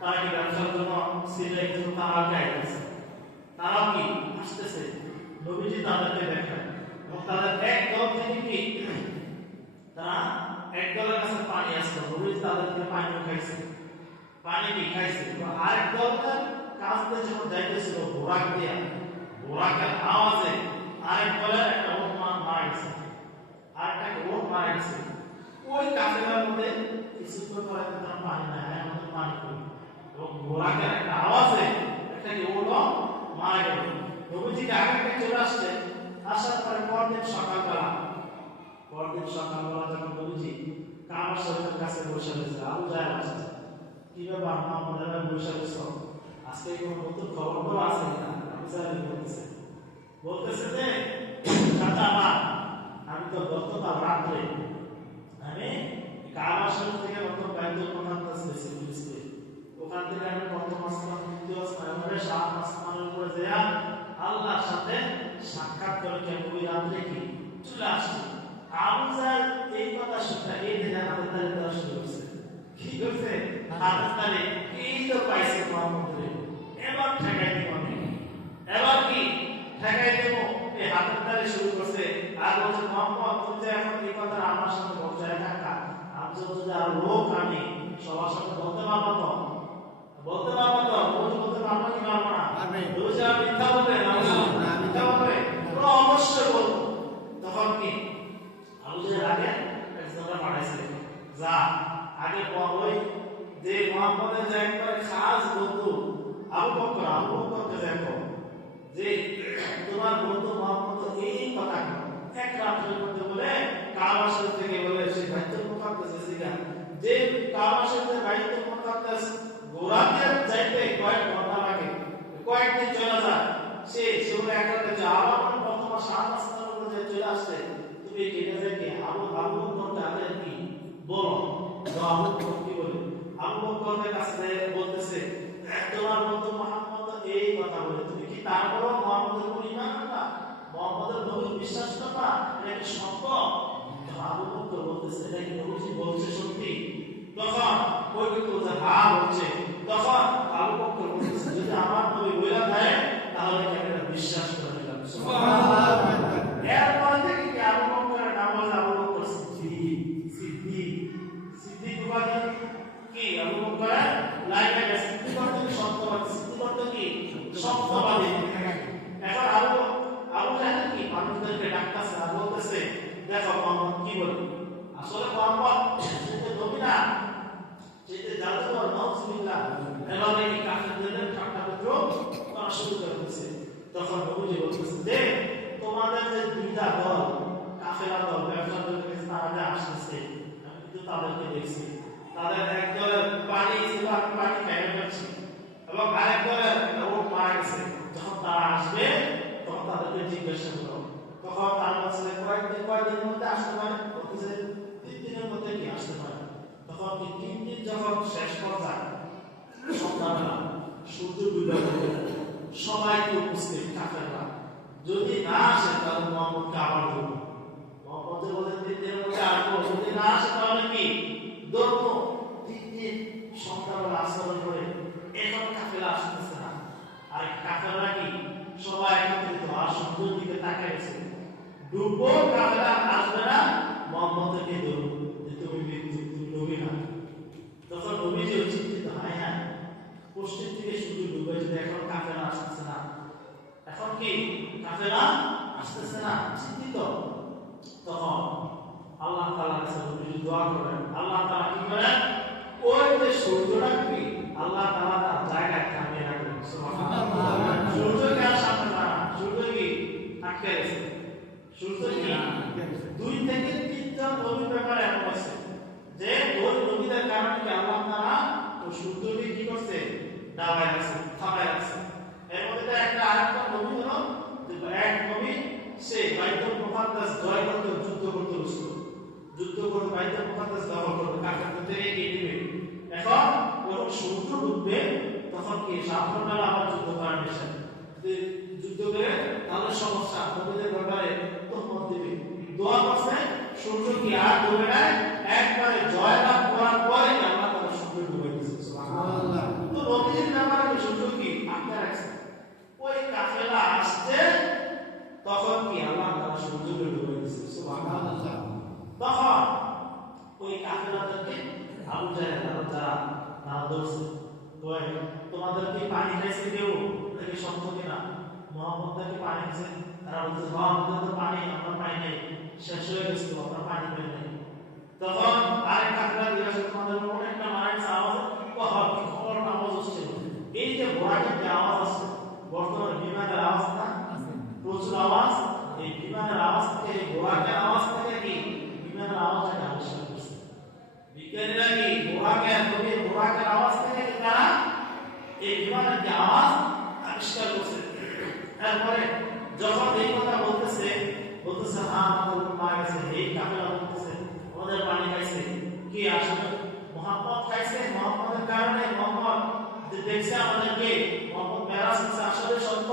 তারা কি ব্যবসার জন্য সিরিয়ার জন্য তারা গাইতেছে, তারাও কি আসতেছে। নবীজি তাদেরকে দেখেন এবং তাদের এক দল থেকে কি তারা এক দলের কাছে পানি আসলো, নবীজি তাদেরকে পানি খাইছে, পানি কি খাইছে। আরেক দলের কাছ দিয়ে যখন যাইতেছিল বোরাক দিয়া, বোরাকের আওয়াজে আরেক দলের একটা ওট মারা গেছে, আরেকটাকে ওট মারা গেছে। ওই কাফেলার মধ্যে কিছুক্ষণ পরে তারা পানি না আমাদের পানি করি এবং বোরাকের একটা আওয়াজে একটাকে ওট মারা গেল। নবীজিকে আগে চলে আসছে, আসার পরে পরদিন সকালবেলা যখন নবীজি কাবা শরীফের কাছে বসে রয়েছে, আবু জাহেল আসছে, কি ব্যাপার আমাদের বসে রয়েছে, আজকে কোনো নতুন খবর তো আছে কিনা? আবু জাহেল বলতেছে যে চাচা মা, আমি তো গতকাল রাত্রে আমি কাবা শরীফ থেকে প্রথম বাইতুল মুকাদ্দাস গেছি, ওখান থেকে আমি প্রথম আসমান, দ্বিতীয় আসমান, এভাবে 7 আসমানের উপরে যাইয়া আল্লাহর সাথে সাক্ষাৎ করে ওই রাত্রে কি চলে আসছি। আবু জাহেল এই কথা শুনে এই দিনে হাতের তালি দেওয়া শুরু করছে। কি করছে? হাতের তালি এই তো পাইছে মোহাম্মদ, এবার ঠেকাই দিব আমি, এবার কি ঠেকাই দেব, এই হাতের তালি শুরু করছে। আর বলছে মোহাম্মদ তুমি যে এখন এই কথা আমার সাথে বলছো একা, আমি যদি আর লোক আমি সবার সাথে বলতে পারবো তো, রোজ বলতে পারবো কি পারবো না? রোজ আর মিথ্যা বলবে না, মিথ্যা বলবে অবশ্যই বলবো। তখন কি আবু জাহেল আগে একজনকে পাঠাইছে, যা আগে ওই যে মুহাম্মদের যে একবার খাস বন্ধু আবু বকরকে দেখো যে তোমার বন্ধু মুহাম্মদ এই কথা এক রাতের মধ্যে বলে কাবা শরীফ থেকে বলে সে বাইতুল মুকাদ্দাস ছিল, যে কাবা শরীফের বাইতুল মুকাদ্দাস ঘোরাতে যাইতে কয়েক ঘন্টা লাগে, কয়েকদিন চলে যায়, সে সেগুলো এক রাতে আবার প্রথম 7 আসমানের উপরে চলে আসছে। তুমি কেটে যাইতে আবু বকরকে আগে কি বলো, আবু বকর কি বলে, আবু বকরের কাছে বলতেছে তোমার বন্ধু মুহাম্মদ এই কথা বলে, তুমি কি তারপরও মুহাম্মদের উপর ঈমান আনবা, মুহাম্মদের নবী বিশ্বাস করবা, এটা কি সম্ভব? আবু বকর বলতেছে এটা কি নবীজি বলছে সত্যি? তখন ওই ব্যক্তি বলছে হ্যাঁ বলছে। তখন আবু বকর বলতেছে যদি আমার নবী বইলা দেয় তাহলে কি আমি বিশ্বাস করে নিলাম। সুবহানাল্লাহ। এরপর থেকে কি আবু বকরের নাম হলো আবু বকর সিদ্দিক উপাধি কি আবু বকর লাইকা সিদ্দিক অর্থ কি সত্যবাদী, সিদ্দিক অর্থ কি সত্যবাদী। এখন আবু জাহেল কি মানুষদেরকে ডাকতেছে আর বলতেছে দেখো মোহাম্মদ কি বলে, আসলে মোহাম্মদ সে নবী না, সে জাদুকর, নাউজুবিল্লাহ। এভাবে কি কাফেরদের ঠাট্টা বিদ্রুপ করা শুরু করে দিয়েছে। তখন নবীজি বলতেছে যে তোমাদের যে দুইটা দল কাফেলা দল ব্যবসাদের কাছে তারা যে আসছে আমি কিন্তু তাদেরকে দেখছি, তাদের এক দলের পানি ছিল আমি পানি খেয়ে ফেলছি এবং আরেক দলের ওট মারা গেছে। যখন তারা আসবে তখন তাদেরকে জিজ্ঞাসা করো, তখন তারা বলছে কয়েকদিনের মধ্যে আসতে পারে, বলতেছে 3 দিনের মধ্যে কি আসতে পারে। তখন কি 3 দিন যখন শেষ পর্যায়ে সন্ধ্যাবেলা সূর্য ডুবে যাবে, সবাইকে উপস্থিত কাফেররা যদি না আসে তাহলে মুহাম্মদকে আবার ধরবো, মুহাম্মদের বলে 3 দিনের মধ্যে আসবো, যদি না আসে তাহলে কি ধরবো। 3 দিন সন্ধ্যাবেলা আসর করে এখন কাফেররা আসতেছে না, আর কাফেররা কি সবাই একত্রিত আর সূর্যের দিকে তাকিয়ে আছে, ডুবো কাফেররা আসবে না, মুহাম্মদকে ধরবো যে তুমি মৃত্যু, তুমি নবী না। তখন নবীজি চিন্তিত, হায় হায় পশ্চিম থেকে সূর্য ডুবে যদি এখন কাফেররা আসতেছে না, এখন কি কাফেররা আসতেছে না, চিন্তিত। তখন আল্লাহ তাআলার কাছে নবীজি দোয়া করেন, আল্লাহ তাআলা কি করেন, ওই যে সূর্যটা কি আল্লাহ তাআলা তার জায়গায় থামিয়ে রাখেন। সুবহানাল্লাহ। সূর্যকে আর সামনে না, সূর্য কি আটকে গেছে, সূর্য কি 2 থেকে 3টা নবীর ব্যাপারে এমন আছে যে ওই নবীদের কারণে কি আল্লাহ তাআলা ওই সূর্যকে কি করছে, দাবায় রাখছে, থামায় রাখছে। এর মধ্যে একটা আরেকটা নবী হলো যে এক নবী সে বাইতুল মুকাদ্দাস জয় করতে যুদ্ধ করতে বসল, যুদ্ধ করে বাইতুল মুকাদ্দাস দখল করবে, কাফেরদের থেকে এগিয়ে দিবে। এখন যখন সূর্য ডুববে তখন কি সাধারণভাবে আবার যুদ্ধ করার বিষয়, যদি যুদ্ধ করে তাহলে সমস্যা, নবীদের ব্যাপারে তহমত দিবে। দোয়া করছে সূর্য কি আর ডুবে না, একবারে জয় লাভ করার পরে আল্লাহ তাআলা সূর্য ডুবে দিয়েছে। সুবহানাল্লাহ। তো নবীদের ব্যাপারে সূর্য কি আটকে রাখছে, ওই কাফেররা আসছে তখন কি আল্লাহ তাআলা সূর্যকে ডুবে দিয়েছে। সুবহানাল্লাহ। তখন ওই কাফেরদেরকে আবু জাহেল যারা তারা ধরছে, কয় তোমাদের কি পানি খাইছে কেউ, নাকি সত্য কিনা, মুহাম্মদ নাকি পানি খাইছে, তারা বলছে হ্যাঁ আমাদের তো পানি, আমরা পাই নাই, শেষ হয়ে গেছে, আমরা পানি পাই নাই। তখন আরেক কাফেররা জিজ্ঞাসা, তোমাদের মনে একটা মারার আওয়াজ, কি খবর, আওয়াজ হচ্ছে, এই যে ঘোড়াটার যে আওয়াজ আছে, বর্তমানে বিমানের আওয়াজ না, প্রচুর আওয়াজ, এই বিমানের আওয়াজ থেকে, এই ঘোড়াটার আওয়াজ থেকে কি বিমানের আওয়াজটাকে আবিষ্কার করছে বিজ্ঞানীরা, কি ঘোড়াটার আওয়াজ থেকে তারা এই বিমানের যে আওয়াজ আবিষ্কার করছে। এরপরে যখন এই কথা বলতেছে হ্যাঁ আমাদের মারা গেছে, এই কাফেররা বলতেছে আমাদের পানি খাইছে, কি আসলে মুহাম্মদ খাইছে, মুহাম্মদের কারণে মুহাম্মদ যে দেখছে আমাদেরকে, মুহাম্মদ মেরাজ করছে, আসলে সত্য,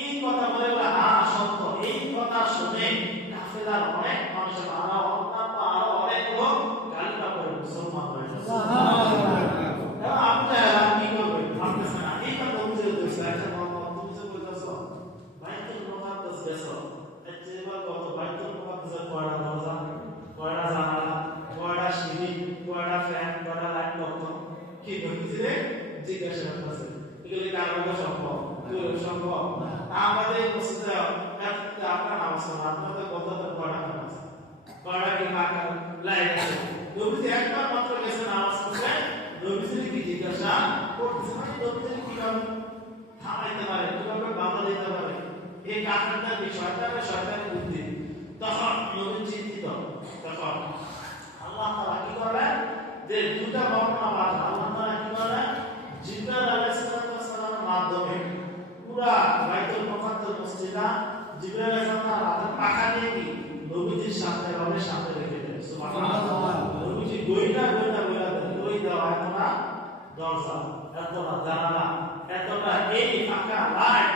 এই কথা বলে হ্যাঁ সত্য। এই কথা শুনে কাফেররা অনেক মানুষের আরো অনেক লোক গালিটা করে মুসলমান হয়ে গেছে। আবু জাহেল কি করবে ভাবতেছে না, এই কথা বুঝে দিয়েছে, আচ্ছা মুহাম্মদ তুমি যে বলতেছো বাইতুল মুকাদ্দাস গেছো, এবার কত বাইতুল মুকাদ্দাসের কয়টা দরজা, কয়টা জানালা, কয়টা সিঁড়ি, কয়টা ফ্যান, কয়টা লাইট, কত কি বলতেছে জিজ্ঞাসা করতেছে, এগুলি কার লগে সম্ভব, এগুলি সম্ভব আমাদের মসজিদে একটা আপনার নামাজ পড়া, আপনাদের কতটা কয়টা নামাজ, কয়টা কি ফাঁকা লাইট আছে, নবীজি একবার মাত্র গেছে নামাজ পড়তে, নবীজি কি জিজ্ঞাসা করতেছে, মানে নবীজি কিভাবে থামাইতে পারে, কিভাবে বাধা দিতে পারে, এই কাফেরদের শয়তানের বুদ্ধি। তখন নবী চিন্তিত, তখন আল্লাহ তাআলা কি করলেন, যে দুটা বর্ণনা পাঠ আল্লাহ তাআলা কি করলেন, জিবরাইল আলাইহিস সালামের মাধ্যমে পুরা বাইতুল মুকাদ্দাস মসজিদা জিবরাইল আলাইহিস সালাম হাতের পাখা দিয়ে কি নবীজির সামনে রেখে দেন। সুবহানাল্লাহ। নবীজি বইটা ওই দেওয়া এতটা দরজা, এতটা জানালা, এতটা এই ফাঁকা লাইট,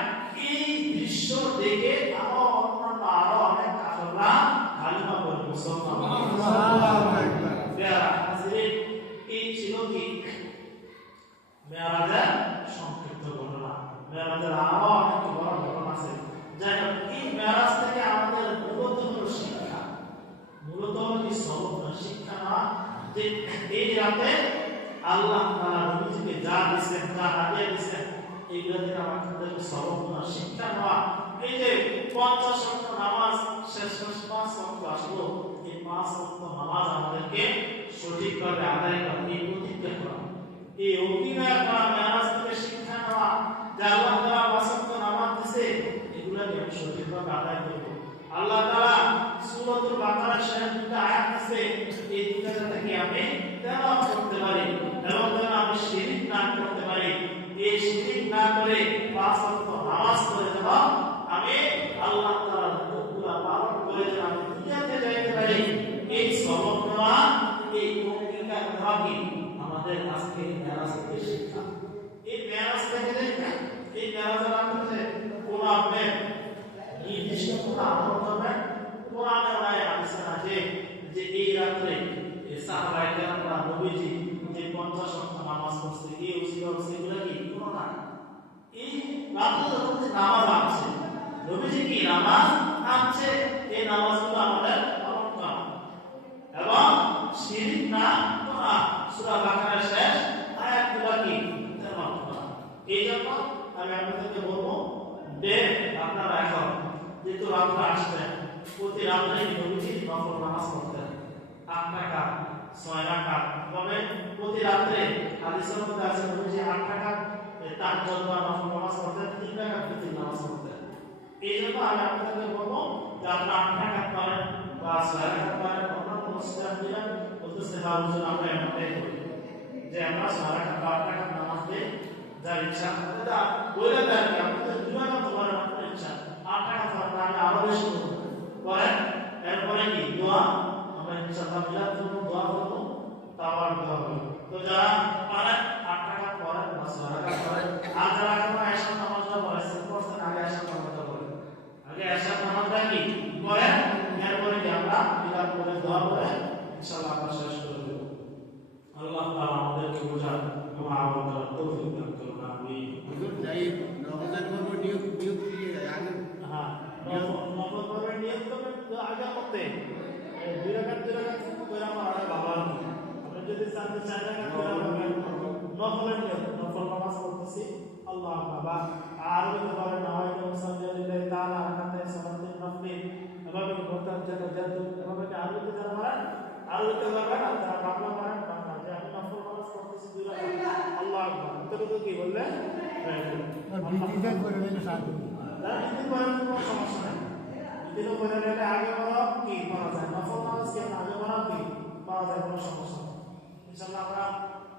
এই দৃশ্য দেখে আরো অনেক কাফেররা কালিমা পড়ে মুসলমান হয়ে গেছে। আল্লাহু আকবার। হাজিরিন, এই ছিল কি মেরাজের সংক্ষিপ্ত ঘটনা। মেরাজের আরো অনেক বড় ঘটনা আছে। যাই হোক, এই মেরাজ থেকে আমাদের মূলত হলো শিক্ষা, মূলত হলো কি সবক না, শিক্ষা না, যে এই রাতে আল্লাহ তাআলা নবীজিকে যা দিয়েছেন, যা হাদিয়া দিয়েছেন, এইগুলা থেকে আমাদের সবক না, শিক্ষা নেওয়া। এই যে 50 ওয়াক্ত নামাজ শেষ 5 ওয়াক্ত আসলো, এই 5 ওয়াক্ত নামাজ আমাদেরকে সঠিকভাবে আদায় করা, এই প্রতিজ্ঞা করা, এই অভিনয় করা, মেরাজ থেকে শিক্ষা নেওয়া, যে আল্লাহ তাআলা 5 ওয়াক্ত নামাজ দিয়েছে, এগুলাকে আমি সঠিকভাবে আদায় করব। আল্লাহ তাআলা সূরাতুল বাকারার শেষে দুটো আয়াত আছে, এই দুটো থেকে আমি তেলাওয়াত করতে পারি এবং যেন আমি শিরক না করতে পারি, এই শিরক না করে 5 ওয়াক্ত নামাজ পড়ে যাব, আমি আল্লাহ তাআলার হুকুমগুলো পালন করে যেন আমি দুনিয়াতে যাইতে পারি, এই সবক নেওয়া, এই অঙ্গীকার নেওয়া হচ্ছে এগুলো কি কোনো না। এই রাত্রে যখন নামাজ আছে নবীজি কি নামাজ আছে, এই নামাজগুলো আমাদের পালন করা এবং শিরক না করা, সূরা বাকারার শেষ আয়াতগুলো কি তেলাওয়াত করা। এই জন্য আমি আপনাদেরকে বলবো যে আপনারা এখন যেহেতু রাত্রে আসবেন প্রতি রাত্রে নবীজি নফল নামাজ পড়তেন 8 রাকাত 6 রাকাত, তবে প্রতি রাত্রে হাদিসের মধ্যে আছে নবীজি 8 রাকাত তাহাজ্জুদ বা নফল নামাজ পড়তেন, 3 রাকাত বিতির নামাজ পড়তেন। এই জন্য আমি আপনাদেরকে বলবো যে আপনারা 8 রাকাত পড়েন বা 6 রাকাত পড়েন, অন্যান্য মসজিদে দিলেন বলতেছে বা হুজুর আমরা এমনটাই করি যে আমরা 6 রাকাত বা 8 রাকাত নামাজ দিই, যার ইচ্ছা এটা বলে দেয় কি আপনাদের 2 রাকাত পড়েন আপনার ইচ্ছা, 8 রাকাত পড়েন আমি আরো বেশি পড়েন। এরপরে কি দোয়া আমরা ইনশাআল্লাহ মিলাদ করব, দোয়া করব, তাওয়ার দোয়া করব। তো যারা পারেন 8 রাকাত পড়েন বা 6 রাকাত পড়েন, আর যারা এখন এশার নামাজটা পড়েছেন পড়ছেন আগে এশার নামাজটা পড়েন, আগে এশার নামাজটা কি পড়েন, এরপরে কি আমরা মিলাদ করে দোয়া করে ইনশাআল্লাহ আমরা শেষ করে দেব। আল্লাহ তাআলা আমাদেরকে বোঝার এবং আমল করার তৌফিক দান করুন। আমিন। হুজুর যাই নওয়াজের পর নিয়োগ দিয়ে আগে হ্যাঁ নফল পড়বে নিয়ত করবেন তো আগে করতে 2 রাকাত করে আমার আগে ভালো হবে। আপনি যদি চান যে 4 রাকাত করে পড়বেন নফলের নিয়ত, নফল নামাজ পড়তেছি আল্লাহ বাবা আর হতে পারে না হয় মুসাল্লিল্লাহ তাআলা রাকাতে সালাতুল নফল এভাবে বলতেন যে এভাবে আর হতে যারা মারেন আর হতে পারবেন আর যারা বাংলা মারেন বাংলা, যে আমি নফল নামাজ পড়তেছি 2 রাকাত আল্লাহ আকবার তো কি বললেন বিধিটা করে নিলে সাধু বিধি করার কোনো সমস্যা নেই। বিধি করে নিলে আগে বলা কি করা যায়, নফল নামাজ কি আগে বলা কি করা যায়, কোনো সমস্যা নেই। ইনশাআল্লাহ আমরা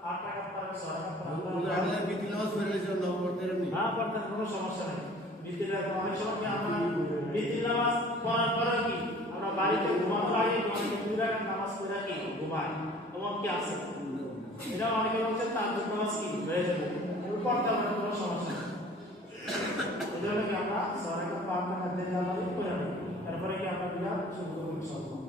8 রাকাত পড়ব 6 রাকাত পড়ব হুজুর আগে বিতি নামাজ পড়লে যে নফল পড়তে পারেন না পড়তে কোনো সমস্যা নেই। বিতির অনেক সময় কি আমরা বিতির নামাজ পড়ার পরে কি আমরা বাড়িতে ঘুমানোর আগে 2 রাকাত নামাজ পড়া কি ঘুমাই এমন কি আছে, এটা অনেকে বলছে তাহাজ্জুদ নামাজ কি হয়ে যাবে পড়তে হবে কোনো সমস্যা নেই। এজন্য কি আমরা 6 রাকাত বা 8 রাকাত দিয়ে আমরা পড়া, তারপরে কি আমরা বিরাট শুরু করব ইনশাআল্লাহ।